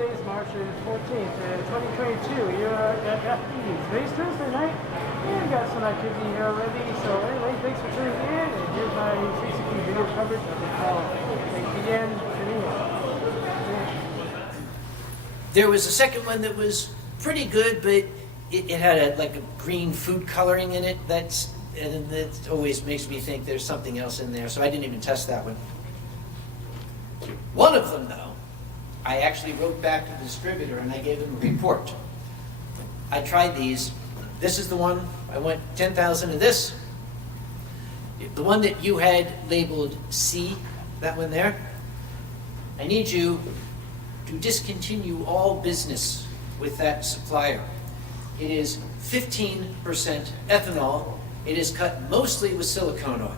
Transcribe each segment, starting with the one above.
Today is March 14th, 2022. You're at FE. Today's Thursday night, and we got some activity here already. So anyway, thanks for tuning in, and here's my basically video coverage of the call. Thanks again. There was a second one that was pretty good, but it had like a green food coloring in it. And that always makes me think there's something else in there, so I didn't even test that one. One of them, though, I actually wrote back to the distributor and I gave them a report. I tried these. This is the one, I want 10,000 of this. The one that you had labeled C, that one there, I need you to discontinue all business with that supplier. It is 15% ethanol. It is cut mostly with silicone oil.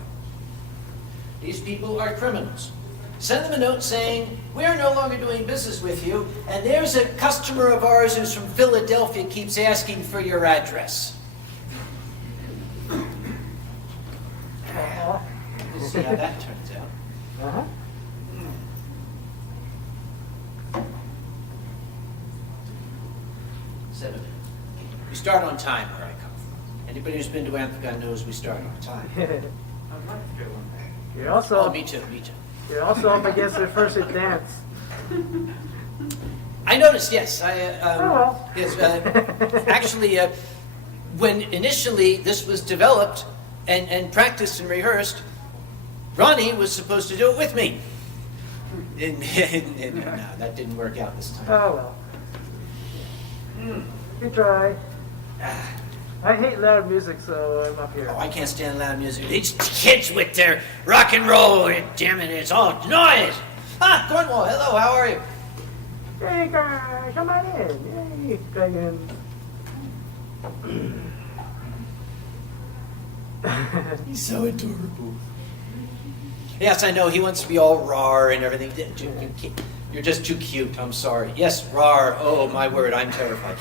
These people are criminals. Send them a note saying, we are no longer doing business with you, and there's a customer of ours who's from Philadelphia keeps asking for your address. We'll see how that turns out. We start on time where I come from. Anybody who's been to Anthracon knows we start on time. I'd like to go one day. You're also, Oh, me too, me too. You're also up against the first aid dance. I noticed, yes. Yes, actually, when initially this was developed and practiced and rehearsed, Ronnie was supposed to do it with me. And no, that didn't work out this time. Oh well. Good try. I hate loud music, so I'm up here. Oh, I can't stand loud music. These kids with their rock and roll, damn it, it's all noise. Ah, Cornwall, hello, how are you? Hey guys, come on in. Hey, Dragon. He's so adorable. Yes, I know, he wants to be all raw and everything. You're just too cute, I'm sorry. Yes, raw, oh my word, I'm terrified.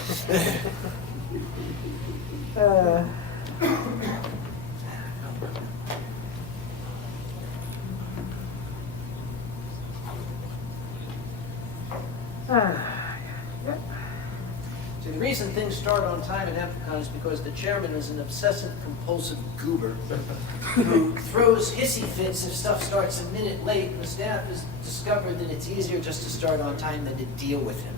See, the reason things start on time at Anthracon is because the chairman is an obsessive compulsive goober who throws hissy fits if stuff starts a minute late, and the staff has discovered that it's easier just to start on time than to deal with him.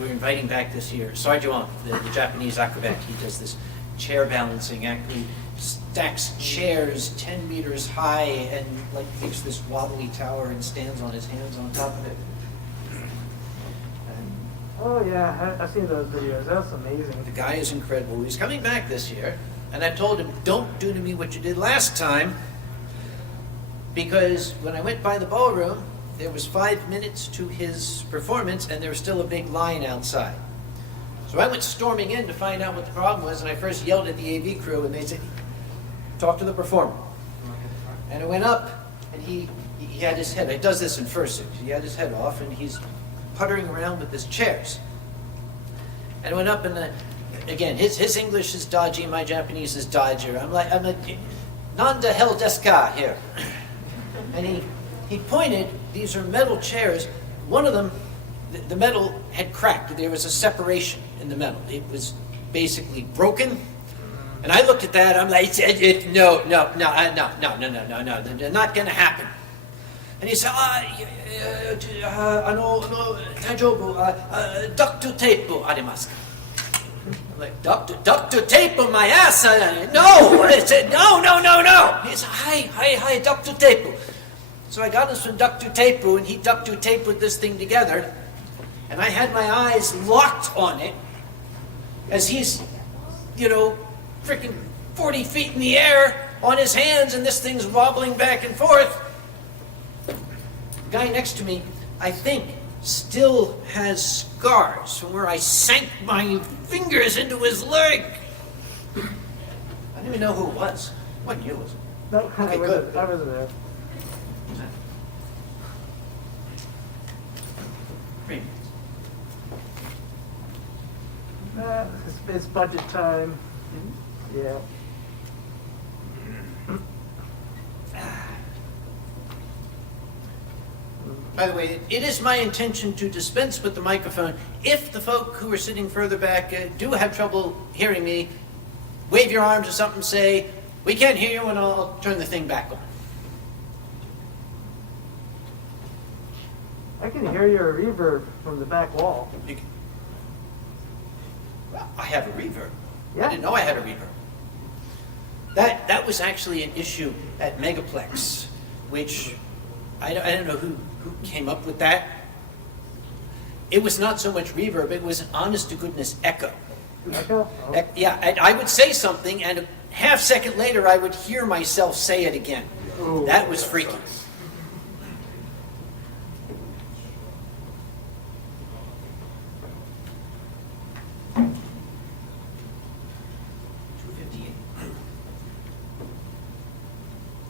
We're inviting back this year Sarjuan, the Japanese acrobat. He does this chair balancing act. He stacks chairs 10 meters high and like makes this wobbly tower and stands on his hands on top of it. Oh yeah, I've seen those videos. That's amazing. The guy is incredible. He's coming back this year, and I told him, don't do to me what you did last time, because when I went by the ballroom, there was 5 minutes to his performance, and there was still a big line outside. So I went storming in to find out what the problem was, and I first yelled at the AV crew, and they said, talk to the performer. And I went up, and he had his head, he does this in fursuit, he had his head off, and he's puttering around with his chairs. And I went up, and again, his English is dodgy, my Japanese is dodgier. I'm like, Nanda hell desu ka here. And he pointed, these are metal chairs. One of them, the metal had cracked. There was a separation in the metal. It was basically broken. And I looked at that, I'm like, no, not gonna happen. And he said, taijobu, ductu teipu arimasu ka? I'm like, ductu teipu, my ass, no! I said, no! He said, hi, ductu teipu. So I got this from ductu teipu, and he ductu teipu'd this thing together, and I had my eyes locked on it, as he's, freaking 40 feet in the air, on his hands, and this thing's wobbling back and forth. The guy next to me, I think, still has scars from where I sank my fingers into his leg. I don't even know who it was. It wasn't you, was it? No, Okay, I good. wasn't there. It's budget time. Yeah. By the way, it is my intention to dispense with the microphone. If the folk who are sitting further back do have trouble hearing me, wave your arms or something, say, "We can't hear you," and I'll turn the thing back on. I can hear your reverb from the back wall. Well, I have a reverb. Yeah. I didn't know I had a reverb. That was actually an issue at Megaplex, which I don't know who came up with that. It was not so much reverb, it was an honest-to-goodness echo. Echo? Oh. Yeah, I would say something, and a half second later, I would hear myself say it again. Ooh. That was freaky.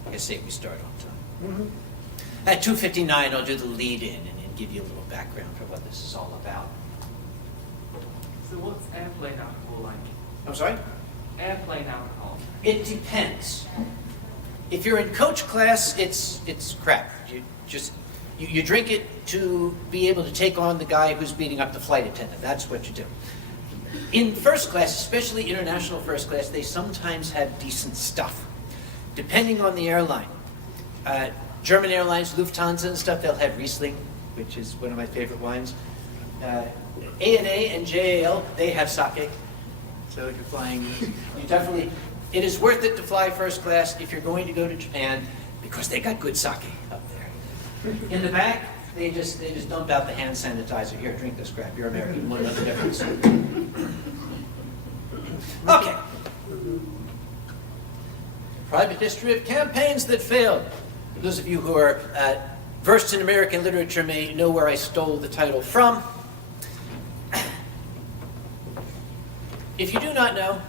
I say we start on time. Mm-hmm. At 2:59, I'll do the lead-in and give you a little background for what this is all about. So what's airplane alcohol like? I'm sorry? Airplane alcohol. It depends. If you're in coach class, it's crap. You drink it to be able to take on the guy who's beating up the flight attendant. That's what you do. In first class, especially international first class, they sometimes have decent stuff. Depending on the airline. German Airlines, Lufthansa and stuff, they'll have Riesling, which is one of my favorite wines. ANA and JAL, they have sake. So if you're flying, you definitely, it is worth it to fly first class if you're going to go to Japan, because they got good sake up there. In the back, they just dump out the hand sanitizer. Here, drink this crap. You're American. You won't know the difference. Okay. Private history of campaigns that failed. Those of you who are versed in American literature may know where I stole the title from. If you do not know,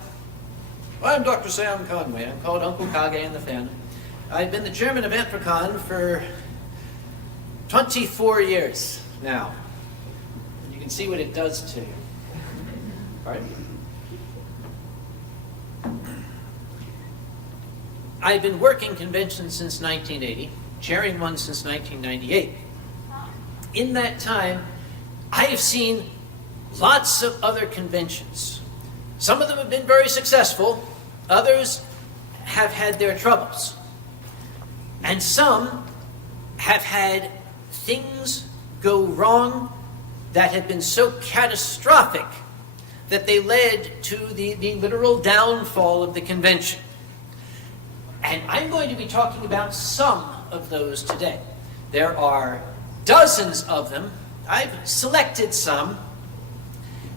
I'm Dr. Sam Conway. I'm called Uncle Kage in the fandom. I've been the chairman of Anthropocon for 24 years now. And you can see what it does to you. Pardon? I've been working conventions since 1980, chairing one since 1998. In that time, I have seen lots of other conventions. Some of them have been very successful, others have had their troubles. And some have had things go wrong that have been so catastrophic that they led to the literal downfall of the convention. And I'm going to be talking about some of those today. There are dozens of them. I've selected some.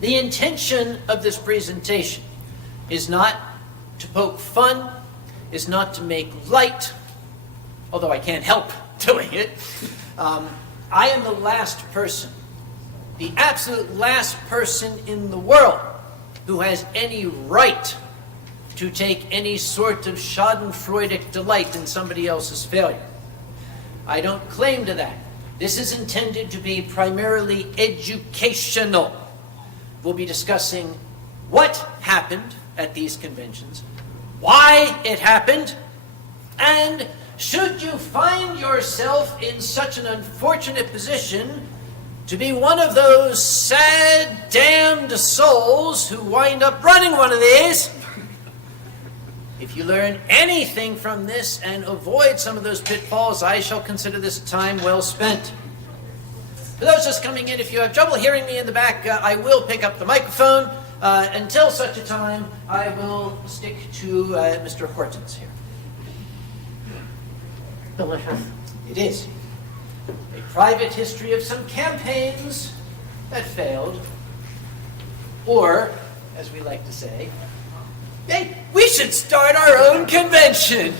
The intention of this presentation is not to poke fun, is not to make light, although I can't help doing it. I am the last person, the absolute last person in the world who has any right to take any sort of schadenfreudic delight in somebody else's failure. I don't claim to that. This is intended to be primarily educational. We'll be discussing what happened at these conventions, why it happened, and should you find yourself in such an unfortunate position to be one of those sad, damned souls who wind up running one of these, if you learn anything from this and avoid some of those pitfalls, I shall consider this time well spent. For those just coming in, if you have trouble hearing me in the back, I will pick up the microphone. Until such a time, I will stick to Mr. Hortons here. Delicious. It is a private history of some campaigns that failed, or, as we like to say, hey, we should start our own convention.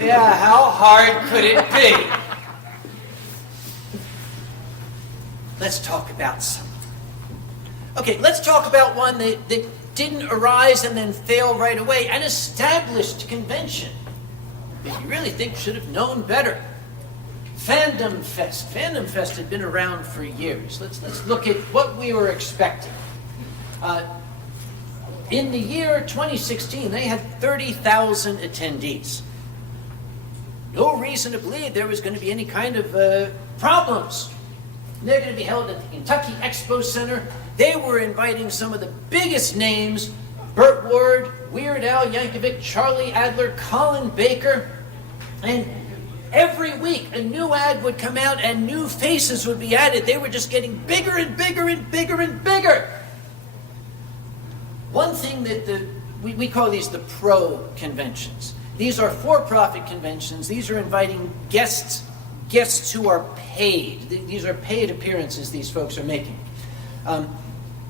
Yeah, how hard could it be? Let's talk about some. Okay, let's talk about one that didn't arise and then fail right away. An established convention that you really think should have known better. Fandom Fest. Fandom Fest had been around for years. Let's look at what we were expecting. In the year 2016, they had 30,000 attendees. no reason to believe there was going to be any kind of problems. They're going to be held at the Kentucky Expo Center. They were inviting some of the biggest names: Burt Ward, Weird Al Yankovic, Charlie Adler, Colin Baker. And every week a new ad would come out and new faces would be added. They were just getting bigger and bigger and bigger and bigger. One thing that we call these the pro conventions. These are for-profit conventions. These are inviting guests who are paid. These are paid appearances these folks are making.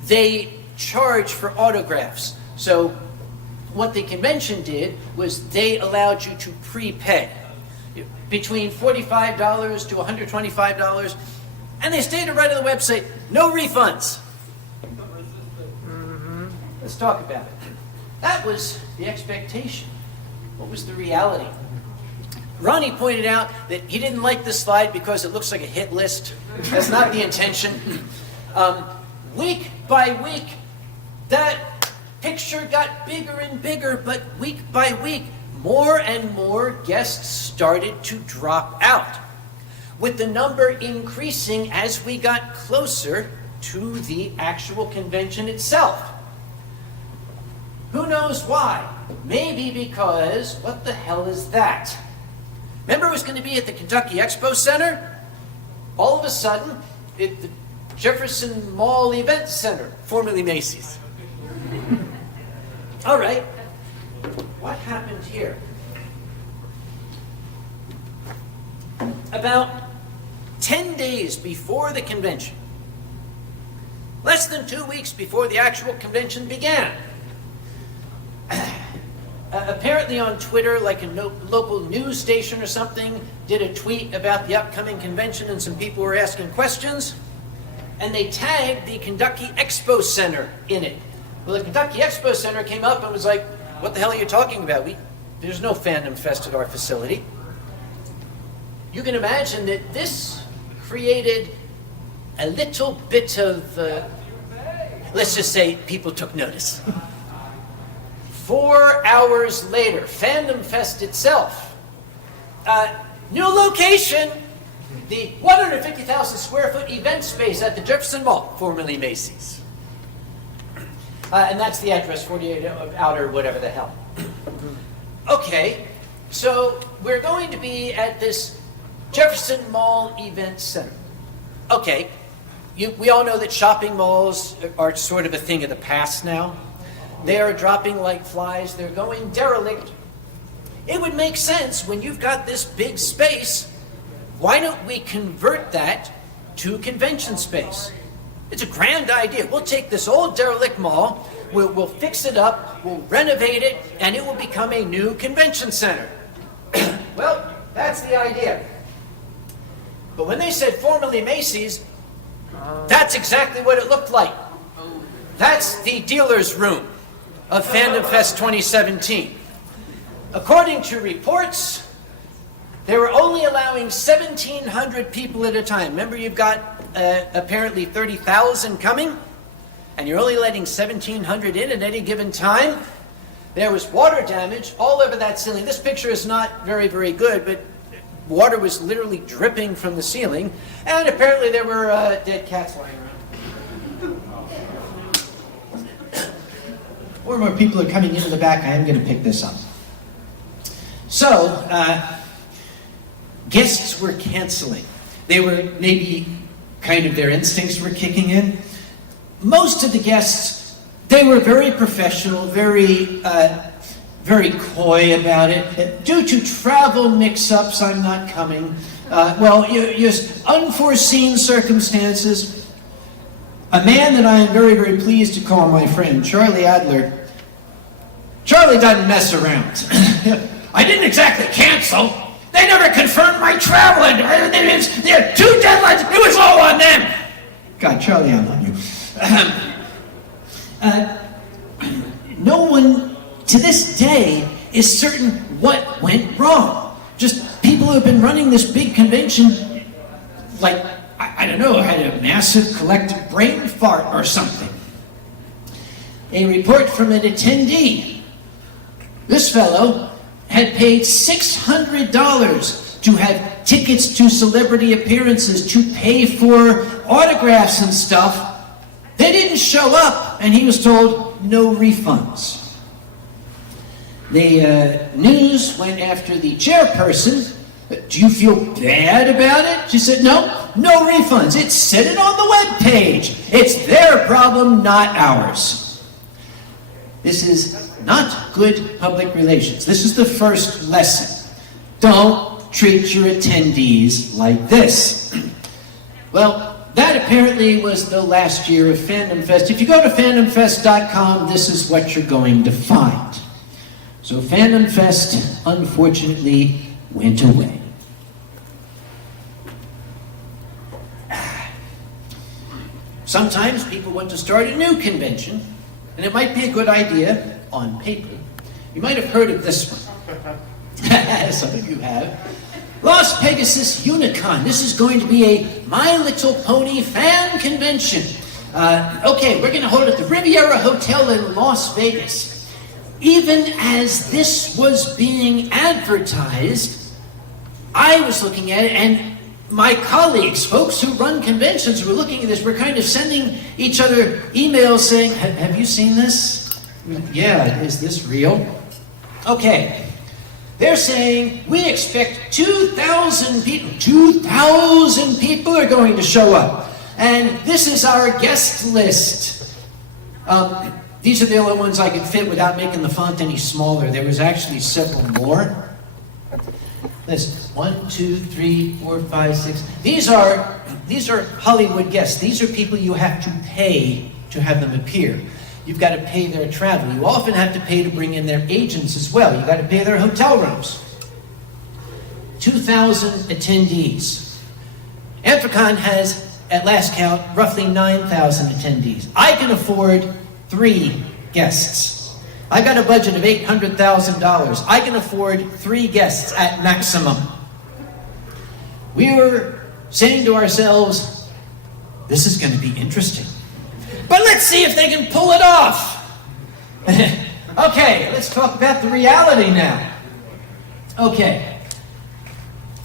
They charge for autographs. So what the convention did was they allowed you to prepay between $45 to $125, and they stated right on the website, no refunds. Let's talk about it. That was the expectation. What was the reality? Ronnie pointed out that he didn't like this slide because it looks like a hit list. That's not the intention. Week by week, that picture got bigger and bigger, but week by week, more and more guests started to drop out, with the number increasing as we got closer to the actual convention itself. Who knows why? Maybe because, what the hell is that? Remember it was going to be at the Kentucky Expo Center? All of a sudden, at the Jefferson Mall Event Center, formerly Macy's. All right, what happened here? About 10 days before the convention, less than 2 weeks before the actual convention began, apparently on Twitter, like a local news station or something, did a tweet about the upcoming convention, and some people were asking questions, and they tagged the Kentucky Expo Center in it. Well, the Kentucky Expo Center came up and was like, what the hell are you talking about? There's no fandom fest at our facility. You can imagine that this created a little bit of, let's just say, people took notice. 4 hours later, Fandom Fest itself, new location, the 150,000 square foot event space at the Jefferson Mall, formerly Macy's. And that's the address, 48 out or whatever the hell. Okay, so we're going to be at this Jefferson Mall Event Center. Okay, we all know that shopping malls are sort of a thing of the past now. They are dropping like flies. They're going derelict. It would make sense when you've got this big space, why don't we convert that to convention space? It's a grand idea. We'll take this old derelict mall, we'll fix it up, we'll renovate it, and it will become a new convention center. Well, that's the idea. But when they said formerly Macy's, that's exactly what it looked like. That's the dealer's room of Fandom Fest 2017. According to reports, they were only allowing 1,700 people at a time. Remember, you've got apparently 30,000 coming, and you're only letting 1,700 in at any given time. There was water damage all over that ceiling. This picture is not very, very good, but water was literally dripping from the ceiling, and apparently there were dead cats lying around. More and more people are coming into the back. I am going to pick this up. So, guests were canceling. They were maybe kind of their instincts were kicking in. Most of the guests, they were very professional, very coy about it. Due to travel mix-ups, I'm not coming. Just unforeseen circumstances. A man that I am very, very pleased to call my friend, Charlie Adler. Charlie doesn't mess around. I didn't exactly cancel. They never confirmed my travel. There are 2 deadlines. It was all on them. God, Charlie, I love you. No one, to this day, is certain what went wrong. Just people who have been running this big convention, like, I don't know, had a massive collective brain fart or something. A report from an attendee. This fellow had paid $600 to have tickets to celebrity appearances, to pay for autographs and stuff. They didn't show up, and he was told no refunds. The news went after the chairperson. Do you feel bad about it? She said, no refunds. It said it on the web page. It's their problem, not ours. This is not good public relations. This is the first lesson. Don't treat your attendees like this. Well, that apparently was the last year of Fandom Fest. If you go to fandomfest.com, this is what you're going to find. So Fandom Fest, unfortunately, went away. Sometimes people want to start a new convention, and it might be a good idea on paper. You might have heard of this one. Some of you have. Las Pegasus Unicon. This is going to be a My Little Pony fan convention. Okay, we're going to hold it at the Riviera Hotel in Las Vegas. Even as this was being advertised, I was looking at it, and my colleagues, folks who run conventions, were looking at this. We're kind of sending each other emails saying, have you seen this? Yeah, is this real? Okay. They're saying, we expect 2,000 people. 2,000 people are going to show up. And this is our guest list. These are the only ones I could fit without making the font any smaller. There was actually several more. Listen, 1, 2, 3, 4, 5, 6. These are Hollywood guests. These are people you have to pay to have them appear. You've got to pay their travel. You often have to pay to bring in their agents as well. You've got to pay their hotel rooms. 2,000 attendees. Anthrocon has, at last count, roughly 9,000 attendees. I can afford 3 guests. I got a budget of $800,000. I can afford 3 guests at maximum. We were saying to ourselves, this is going to be interesting. But let's see if they can pull it off. Okay, let's talk about the reality now. Okay.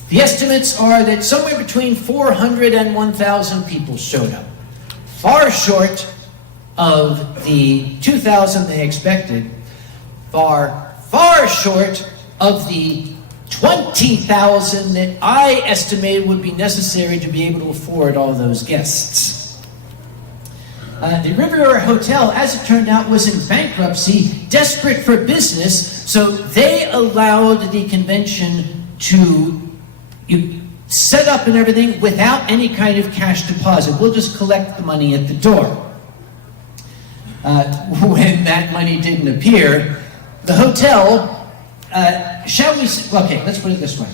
The estimates are that somewhere between 400 and 1,000 people showed up. Far short of the 2,000 they expected. Far short of the 20,000 that I estimated would be necessary to be able to afford all those guests. The Riviera Hotel, as it turned out, was in bankruptcy, desperate for business, so they allowed the convention to set up and everything without any kind of cash deposit. We'll just collect the money at the door. When that money didn't appear, the hotel, okay, let's put it this way.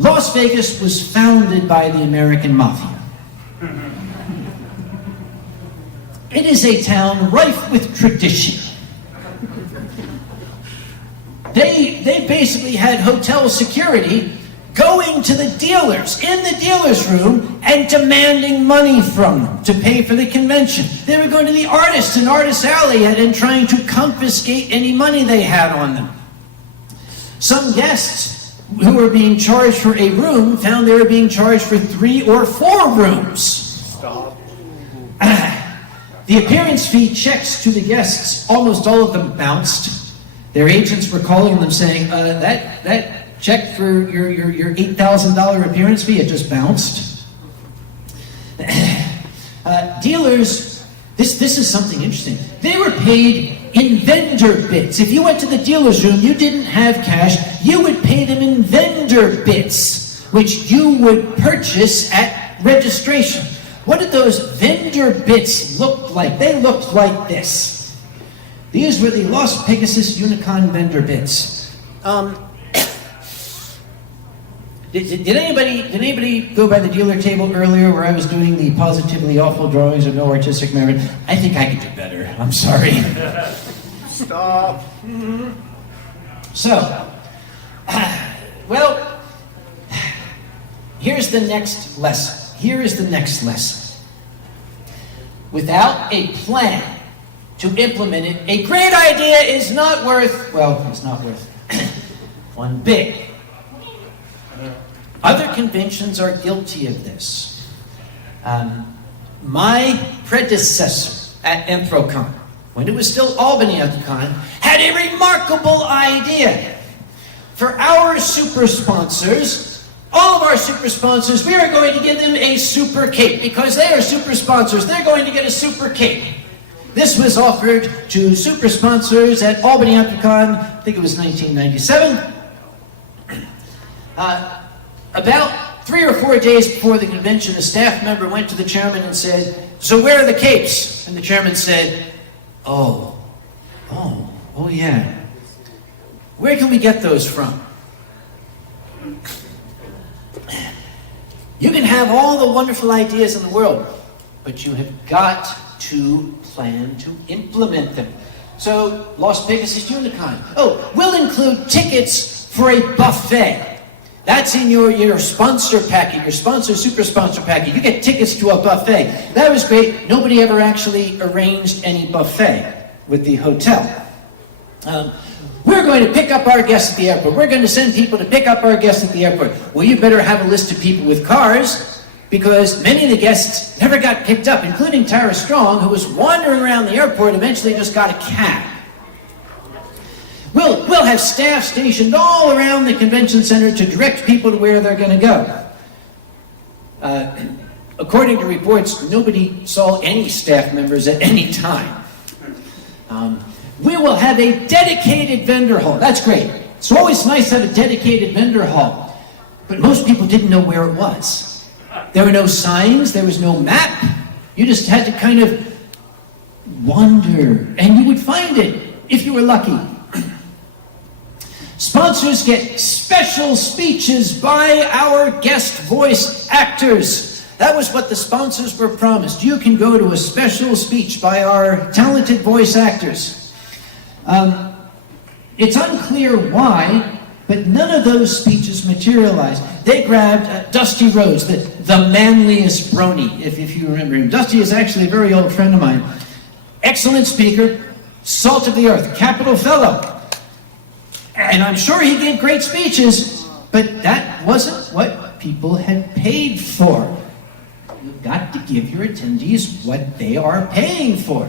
Las Vegas was founded by the American Mafia. It is a town rife with tradition. They basically had hotel security going to the dealers, in the dealer's room, and demanding money from them to pay for the convention. They were going to the artists in Artist Alley and trying to confiscate any money they had on them. Some guests who were being charged for a room found they were being charged for 3 or 4 rooms. Stop. The appearance fee checks to the guests, almost all of them bounced. Their agents were calling them saying, that check for your $8,000 appearance fee, it just bounced. Dealers, this is something interesting. They were paid in vendor bits. If you went to the dealer's room, you didn't have cash, you would pay them in vendor bits, which you would purchase at registration. What did those vendor bits look like? They looked like this. These were the Las Pegasus Unicon vendor bits. Did anybody go by the dealer table earlier where I was doing the positively awful drawings of no artistic merit? I think I could do better. I'm sorry. Stop. So, well, here's the next lesson. Here is the next lesson. Without a plan to implement it, a great idea is not worth, well, it's not worth. One big. Other conventions are guilty of this. My predecessor at Anthrocon, when it was still Albany Anthrocon, had a remarkable idea. For our super sponsors, all of our super sponsors, we are going to give them a super cape. Because they are super sponsors, they're going to get a super cape. This was offered to super sponsors at Albany Anthrocon, I think it was 1997. About 3 or 4 days before the convention, a staff member went to the chairman and said, "So where are the capes?" And the chairman said, oh yeah. Where can we get those from? You can have all the wonderful ideas in the world, but you have got to plan to implement them. So, Las Vegas Unicon. Oh, we'll include tickets for a buffet. That's in your sponsor packet, your sponsor, super sponsor packet. You get tickets to a buffet. That was great. Nobody ever actually arranged any buffet with the hotel. We're going to pick up our guests at the airport. We're going to send people to pick up our guests at the airport. Well, you better have a list of people with cars, because many of the guests never got picked up, including Tara Strong, who was wandering around the airport, eventually just got a cab. We'll have staff stationed all around the convention center to direct people to where they're going to go. According to reports, nobody saw any staff members at any time. We will have a dedicated vendor hall. That's great. It's always nice to have a dedicated vendor hall. But most people didn't know where it was. There were no signs. There was no map. You just had to kind of wander. And you would find it if you were lucky. Sponsors get special speeches by our guest voice actors. That was what the sponsors were promised. You can go to a special speech by our talented voice actors. It's unclear why, but none of those speeches materialized. They grabbed Dusty Rhodes, the manliest brony, if you remember him. Dusty is actually a very old friend of mine. Excellent speaker, salt of the earth, capital fellow. And I'm sure he gave great speeches, but that wasn't what people had paid for. You've got to give your attendees what they are paying for.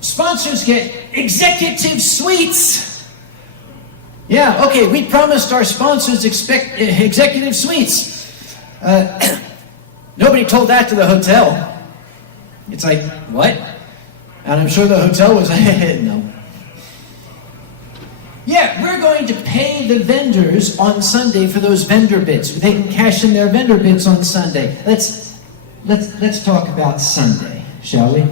Sponsors get executive suites. Yeah, okay, we promised our sponsors executive suites. Nobody told that to the hotel. It's like, what? And I'm sure the hotel was like, no. Yeah, we're going to pay the vendors on Sunday for those vendor bits. They can cash in their vendor bits on Sunday. Let's talk about Sunday, shall we?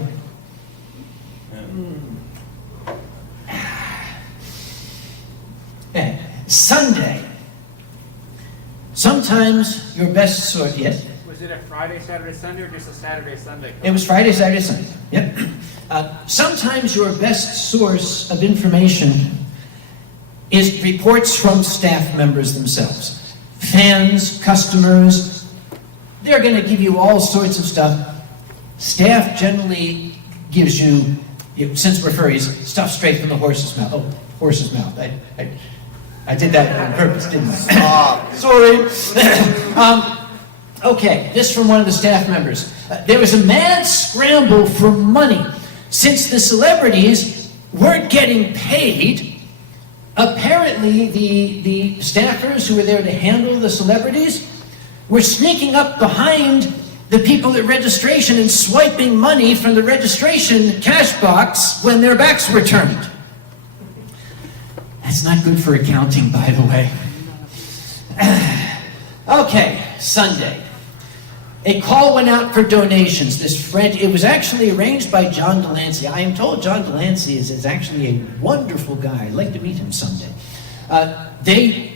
Sunday. Sometimes your best source, yes? Was it a Friday, Saturday, Sunday, or just a Saturday, Sunday? It was Friday, Saturday, Sunday. Yep. Sometimes your best source of information is reports from staff members themselves. Fans, customers, they're going to give you all sorts of stuff. Staff generally gives you, since we're furries, stuff straight from the horse's mouth. Oh, horse's mouth. I did that on purpose, didn't I? Sorry. Okay, this from one of the staff members. There was a mad scramble for money. Since the celebrities weren't getting paid, apparently the staffers who were there to handle the celebrities were sneaking up behind the people at registration and swiping money from the registration cash box when their backs were turned. That's not good for accounting, by the way. Okay, Sunday. A call went out for donations. It was actually arranged by John Delancey. I am told John Delancey is actually a wonderful guy. I'd like to meet him someday. They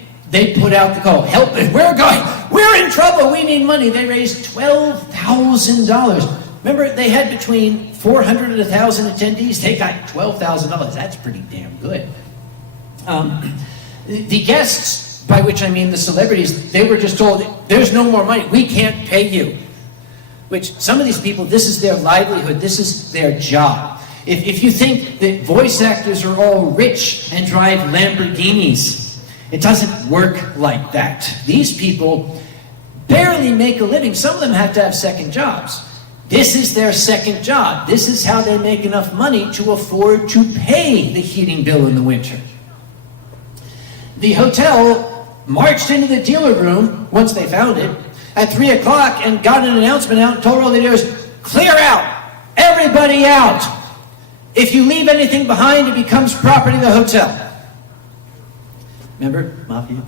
put out the call. Help! We're in trouble. We need money. They raised $12,000. Remember, they had between 400 and 1,000 attendees. They got $12,000. That's pretty damn good. The guests, by which I mean the celebrities, they were just told, there's no more money, we can't pay you. Which, some of these people, this is their livelihood, this is their job. If you think that voice actors are all rich and drive Lamborghinis, it doesn't work like that. These people barely make a living. Some of them have to have second jobs. This is their second job. This is how they make enough money to afford to pay the heating bill in the winter. The hotel marched into the dealer room once they found it at 3 o'clock and got an announcement out and told all the dealers, clear out, everybody out. If you leave anything behind, it becomes property of the hotel. Remember, Mafia?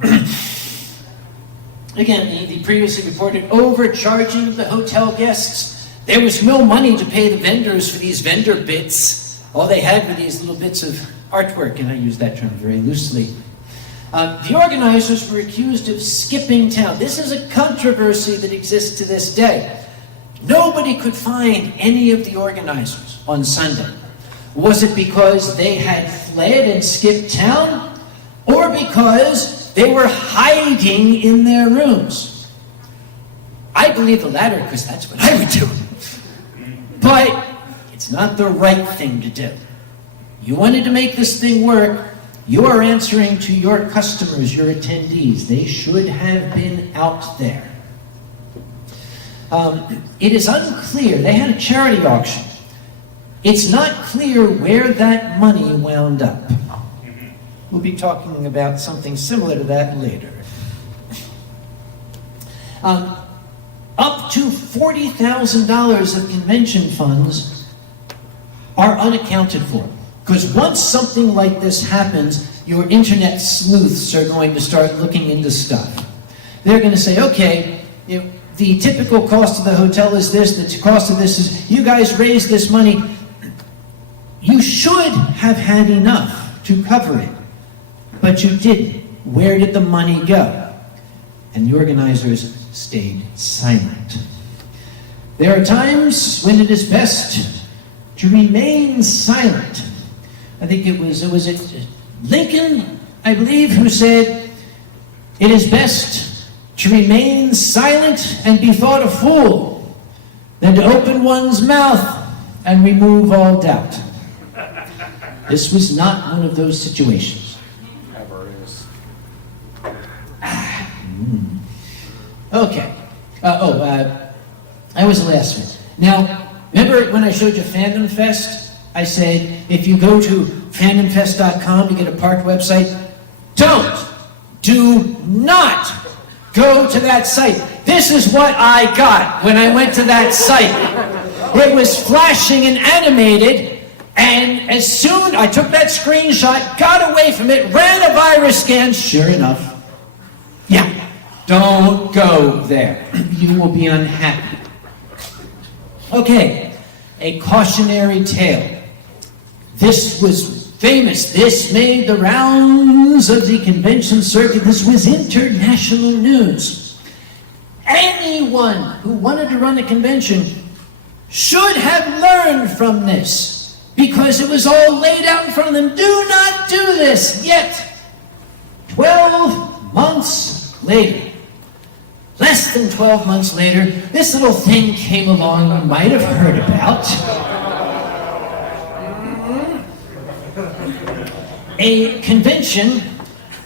Again, the previously reported overcharging of the hotel guests. There was no money to pay the vendors for these vendor bits. All they had were these little bits of artwork, and I use that term very loosely. The organizers were accused of skipping town. This is a controversy that exists to this day. Nobody could find any of the organizers on Sunday. Was it because they had fled and skipped town, or because they were hiding in their rooms? I believe the latter, because that's what I would do. But it's not the right thing to do. You wanted to make this thing work. You are answering to your customers, your attendees. They should have been out there. It is unclear. They had a charity auction. It's not clear where that money wound up. We'll be talking about something similar to that later. Up to $40,000 of convention funds are unaccounted for. Because once something like this happens, your internet sleuths are going to start looking into stuff. They're going to say, okay, the typical cost of the hotel is this, the cost of this is, you guys raised this money. You should have had enough to cover it, but you didn't. Where did the money go? And the organizers stayed silent. There are times when it is best to remain silent. I think it was Lincoln, I believe, who said, it is best to remain silent and be thought a fool than to open one's mouth and remove all doubt. This was not one of those situations. Okay. I was the last one. Now, remember when I showed you Fandom Fest? I said, if you go to fandomfest.com to get a park website, do not go to that site. This is what I got when I went to that site. It was flashing and animated, and as soon I took that screenshot, got away from it, ran a virus scan, sure enough. Yeah, don't go there. You will be unhappy. Okay, a cautionary tale. This was famous. This made the rounds of the convention circuit. This was international news. Anyone who wanted to run a convention should have learned from this, because it was all laid out in front of them. Do not do this. Yet, 12 months later, less than 12 months later, this little thing came along you might have heard about. A convention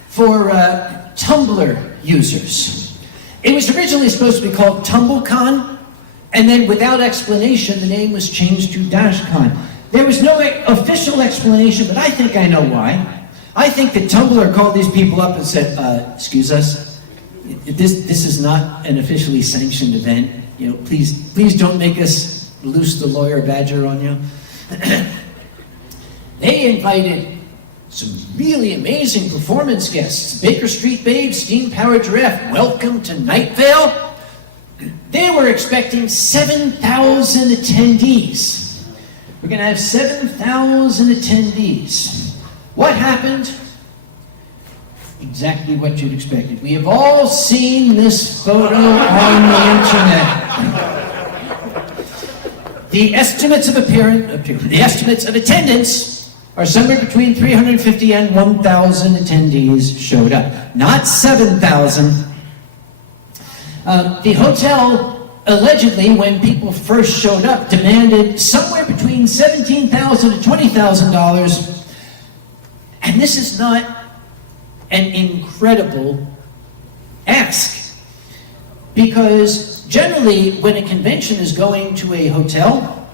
for Tumblr users. It was originally supposed to be called TumbleCon, and then without explanation, the name was changed to DashCon. There was no official explanation, but I think I know why. I think that Tumblr called these people up and said, excuse us, this is not an officially sanctioned event. Please don't make us loose the lawyer badger on you. They invited some really amazing performance guests. Baker Street Babes, Steam Powered Giraffe, welcome to Night Vale. They were expecting 7,000 attendees. We're going to have 7,000 attendees. What happened? Exactly what you'd expected. We have all seen this photo on the internet. The estimates of attendance are somewhere between 350 and 1,000 attendees showed up. Not 7,000. The hotel allegedly, when people first showed up, demanded somewhere between $17,000 to $20,000. And this is not an incredible ask. Because generally, when a convention is going to a hotel,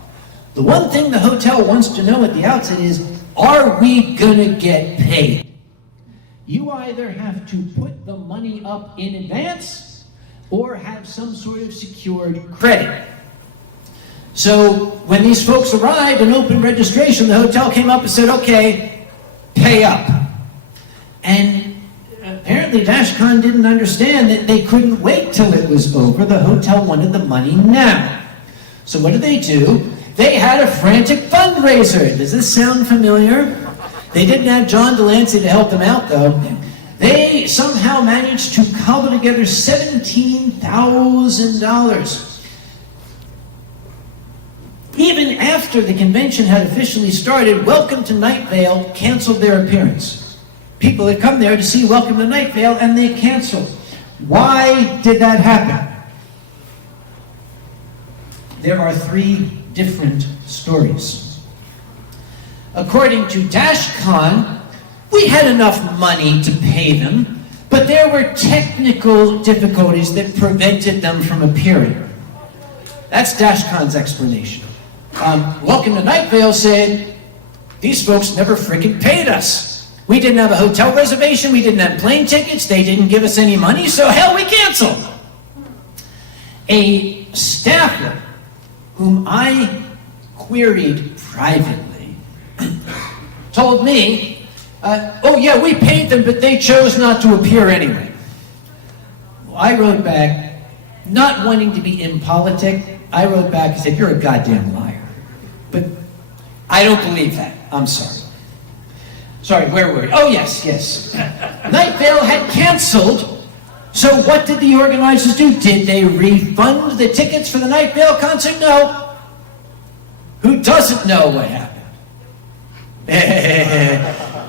the one thing the hotel wants to know at the outset is, are we gonna get paid? You either have to put the money up in advance or have some sort of secured credit. So when these folks arrived and opened registration, the hotel came up and said, okay, pay up. And apparently DashCon didn't understand that they couldn't wait till it was over. The hotel wanted the money now. So what did they do? They had a frantic fundraiser. Does this sound familiar? They didn't have John Delancey to help them out, though. They somehow managed to cobble together $17,000. Even after the convention had officially started, Welcome to Night Vale canceled their appearance. People had come there to see Welcome to Night Vale, and they canceled. Why did that happen? There are 3 different stories. According to DashCon, we had enough money to pay them, but there were technical difficulties that prevented them from appearing. That's DashCon's explanation. Welcome to Night Vale said, these folks never freaking paid us. We didn't have a hotel reservation, we didn't have plane tickets, they didn't give us any money, so hell, we canceled. A staffer whom I queried privately told me, oh yeah, we paid them, but they chose not to appear anyway. Well, I wrote back, not wanting to be impolitic, I wrote back and said, you're a goddamn liar. But I don't believe that. I'm sorry. Sorry, where were we? Oh yes. Night Vale had canceled, so what did the organizers do? Did they refund the tickets for the Night Vale concert? No. Who doesn't know what happened?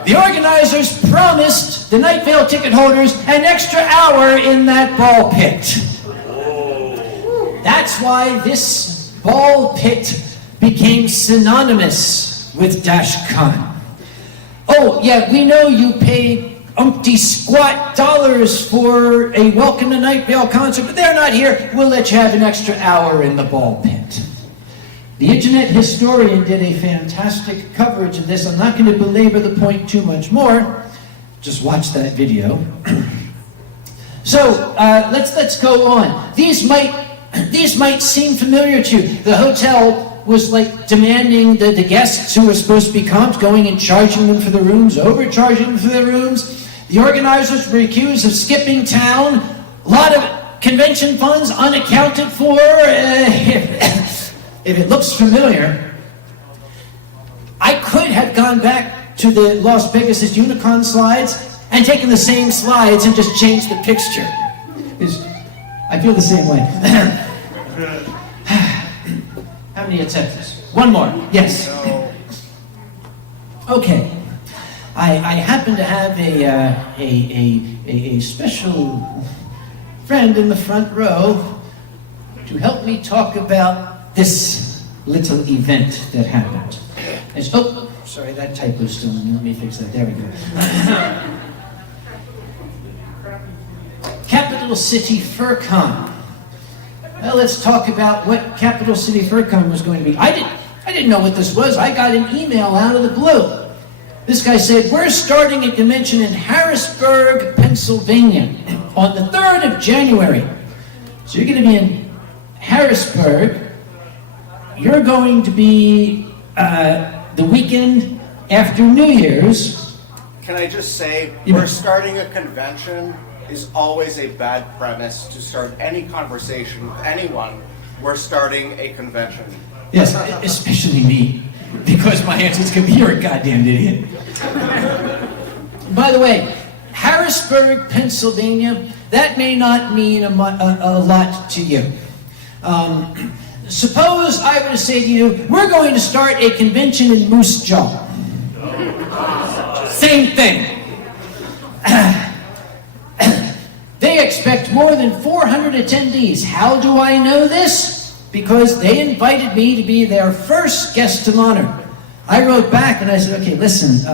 The organizers promised the Night Vale ticket holders an extra hour in that ball pit. That's why this ball pit became synonymous with DashCon. Oh, yeah, we know you paid umpty squat dollars for a Welcome to Night Vale concert, but they're not here. We'll let you have an extra hour in the ball pit. The internet historian did a fantastic coverage of this. I'm not going to belabor the point too much more. Just watch that video. So let's go on. These might seem familiar to you. The hotel was like demanding the guests who were supposed to be comped, going and charging them for the rooms, overcharging them for the rooms. The organizers were accused of skipping town. A lot of convention funds unaccounted for. If it looks familiar, I could have gone back to the Las Vegas Unicon slides and taken the same slides and just changed the picture. I feel the same way. How many attempts? One more. Yes. Okay. I happen to have a special friend in the front row to help me talk about this little event that happened. Oh, sorry, that typo's still in. Let me fix that. There we go. Capital City FurCon. Well, let's talk about what Capital City FurCon was going to be. I didn't know what this was. I got an email out of the blue. This guy said, we're starting a convention in Harrisburg, Pennsylvania on the 3rd of January. So you're going to be in Harrisburg. You're going to be the weekend after New Year's. Can I just say, we're starting a convention is always a bad premise to start any conversation with anyone. We're starting a convention. Yes, especially me, because my answer is going to be, you're a goddamn idiot. By the way, Harrisburg, Pennsylvania, that may not mean a lot to you. Suppose I were to say to you, we're going to start a convention in Moose Jaw. Same thing. They expect more than 400 attendees. How do I know this? Because they invited me to be their first guest of honor. I wrote back and I said, okay, listen,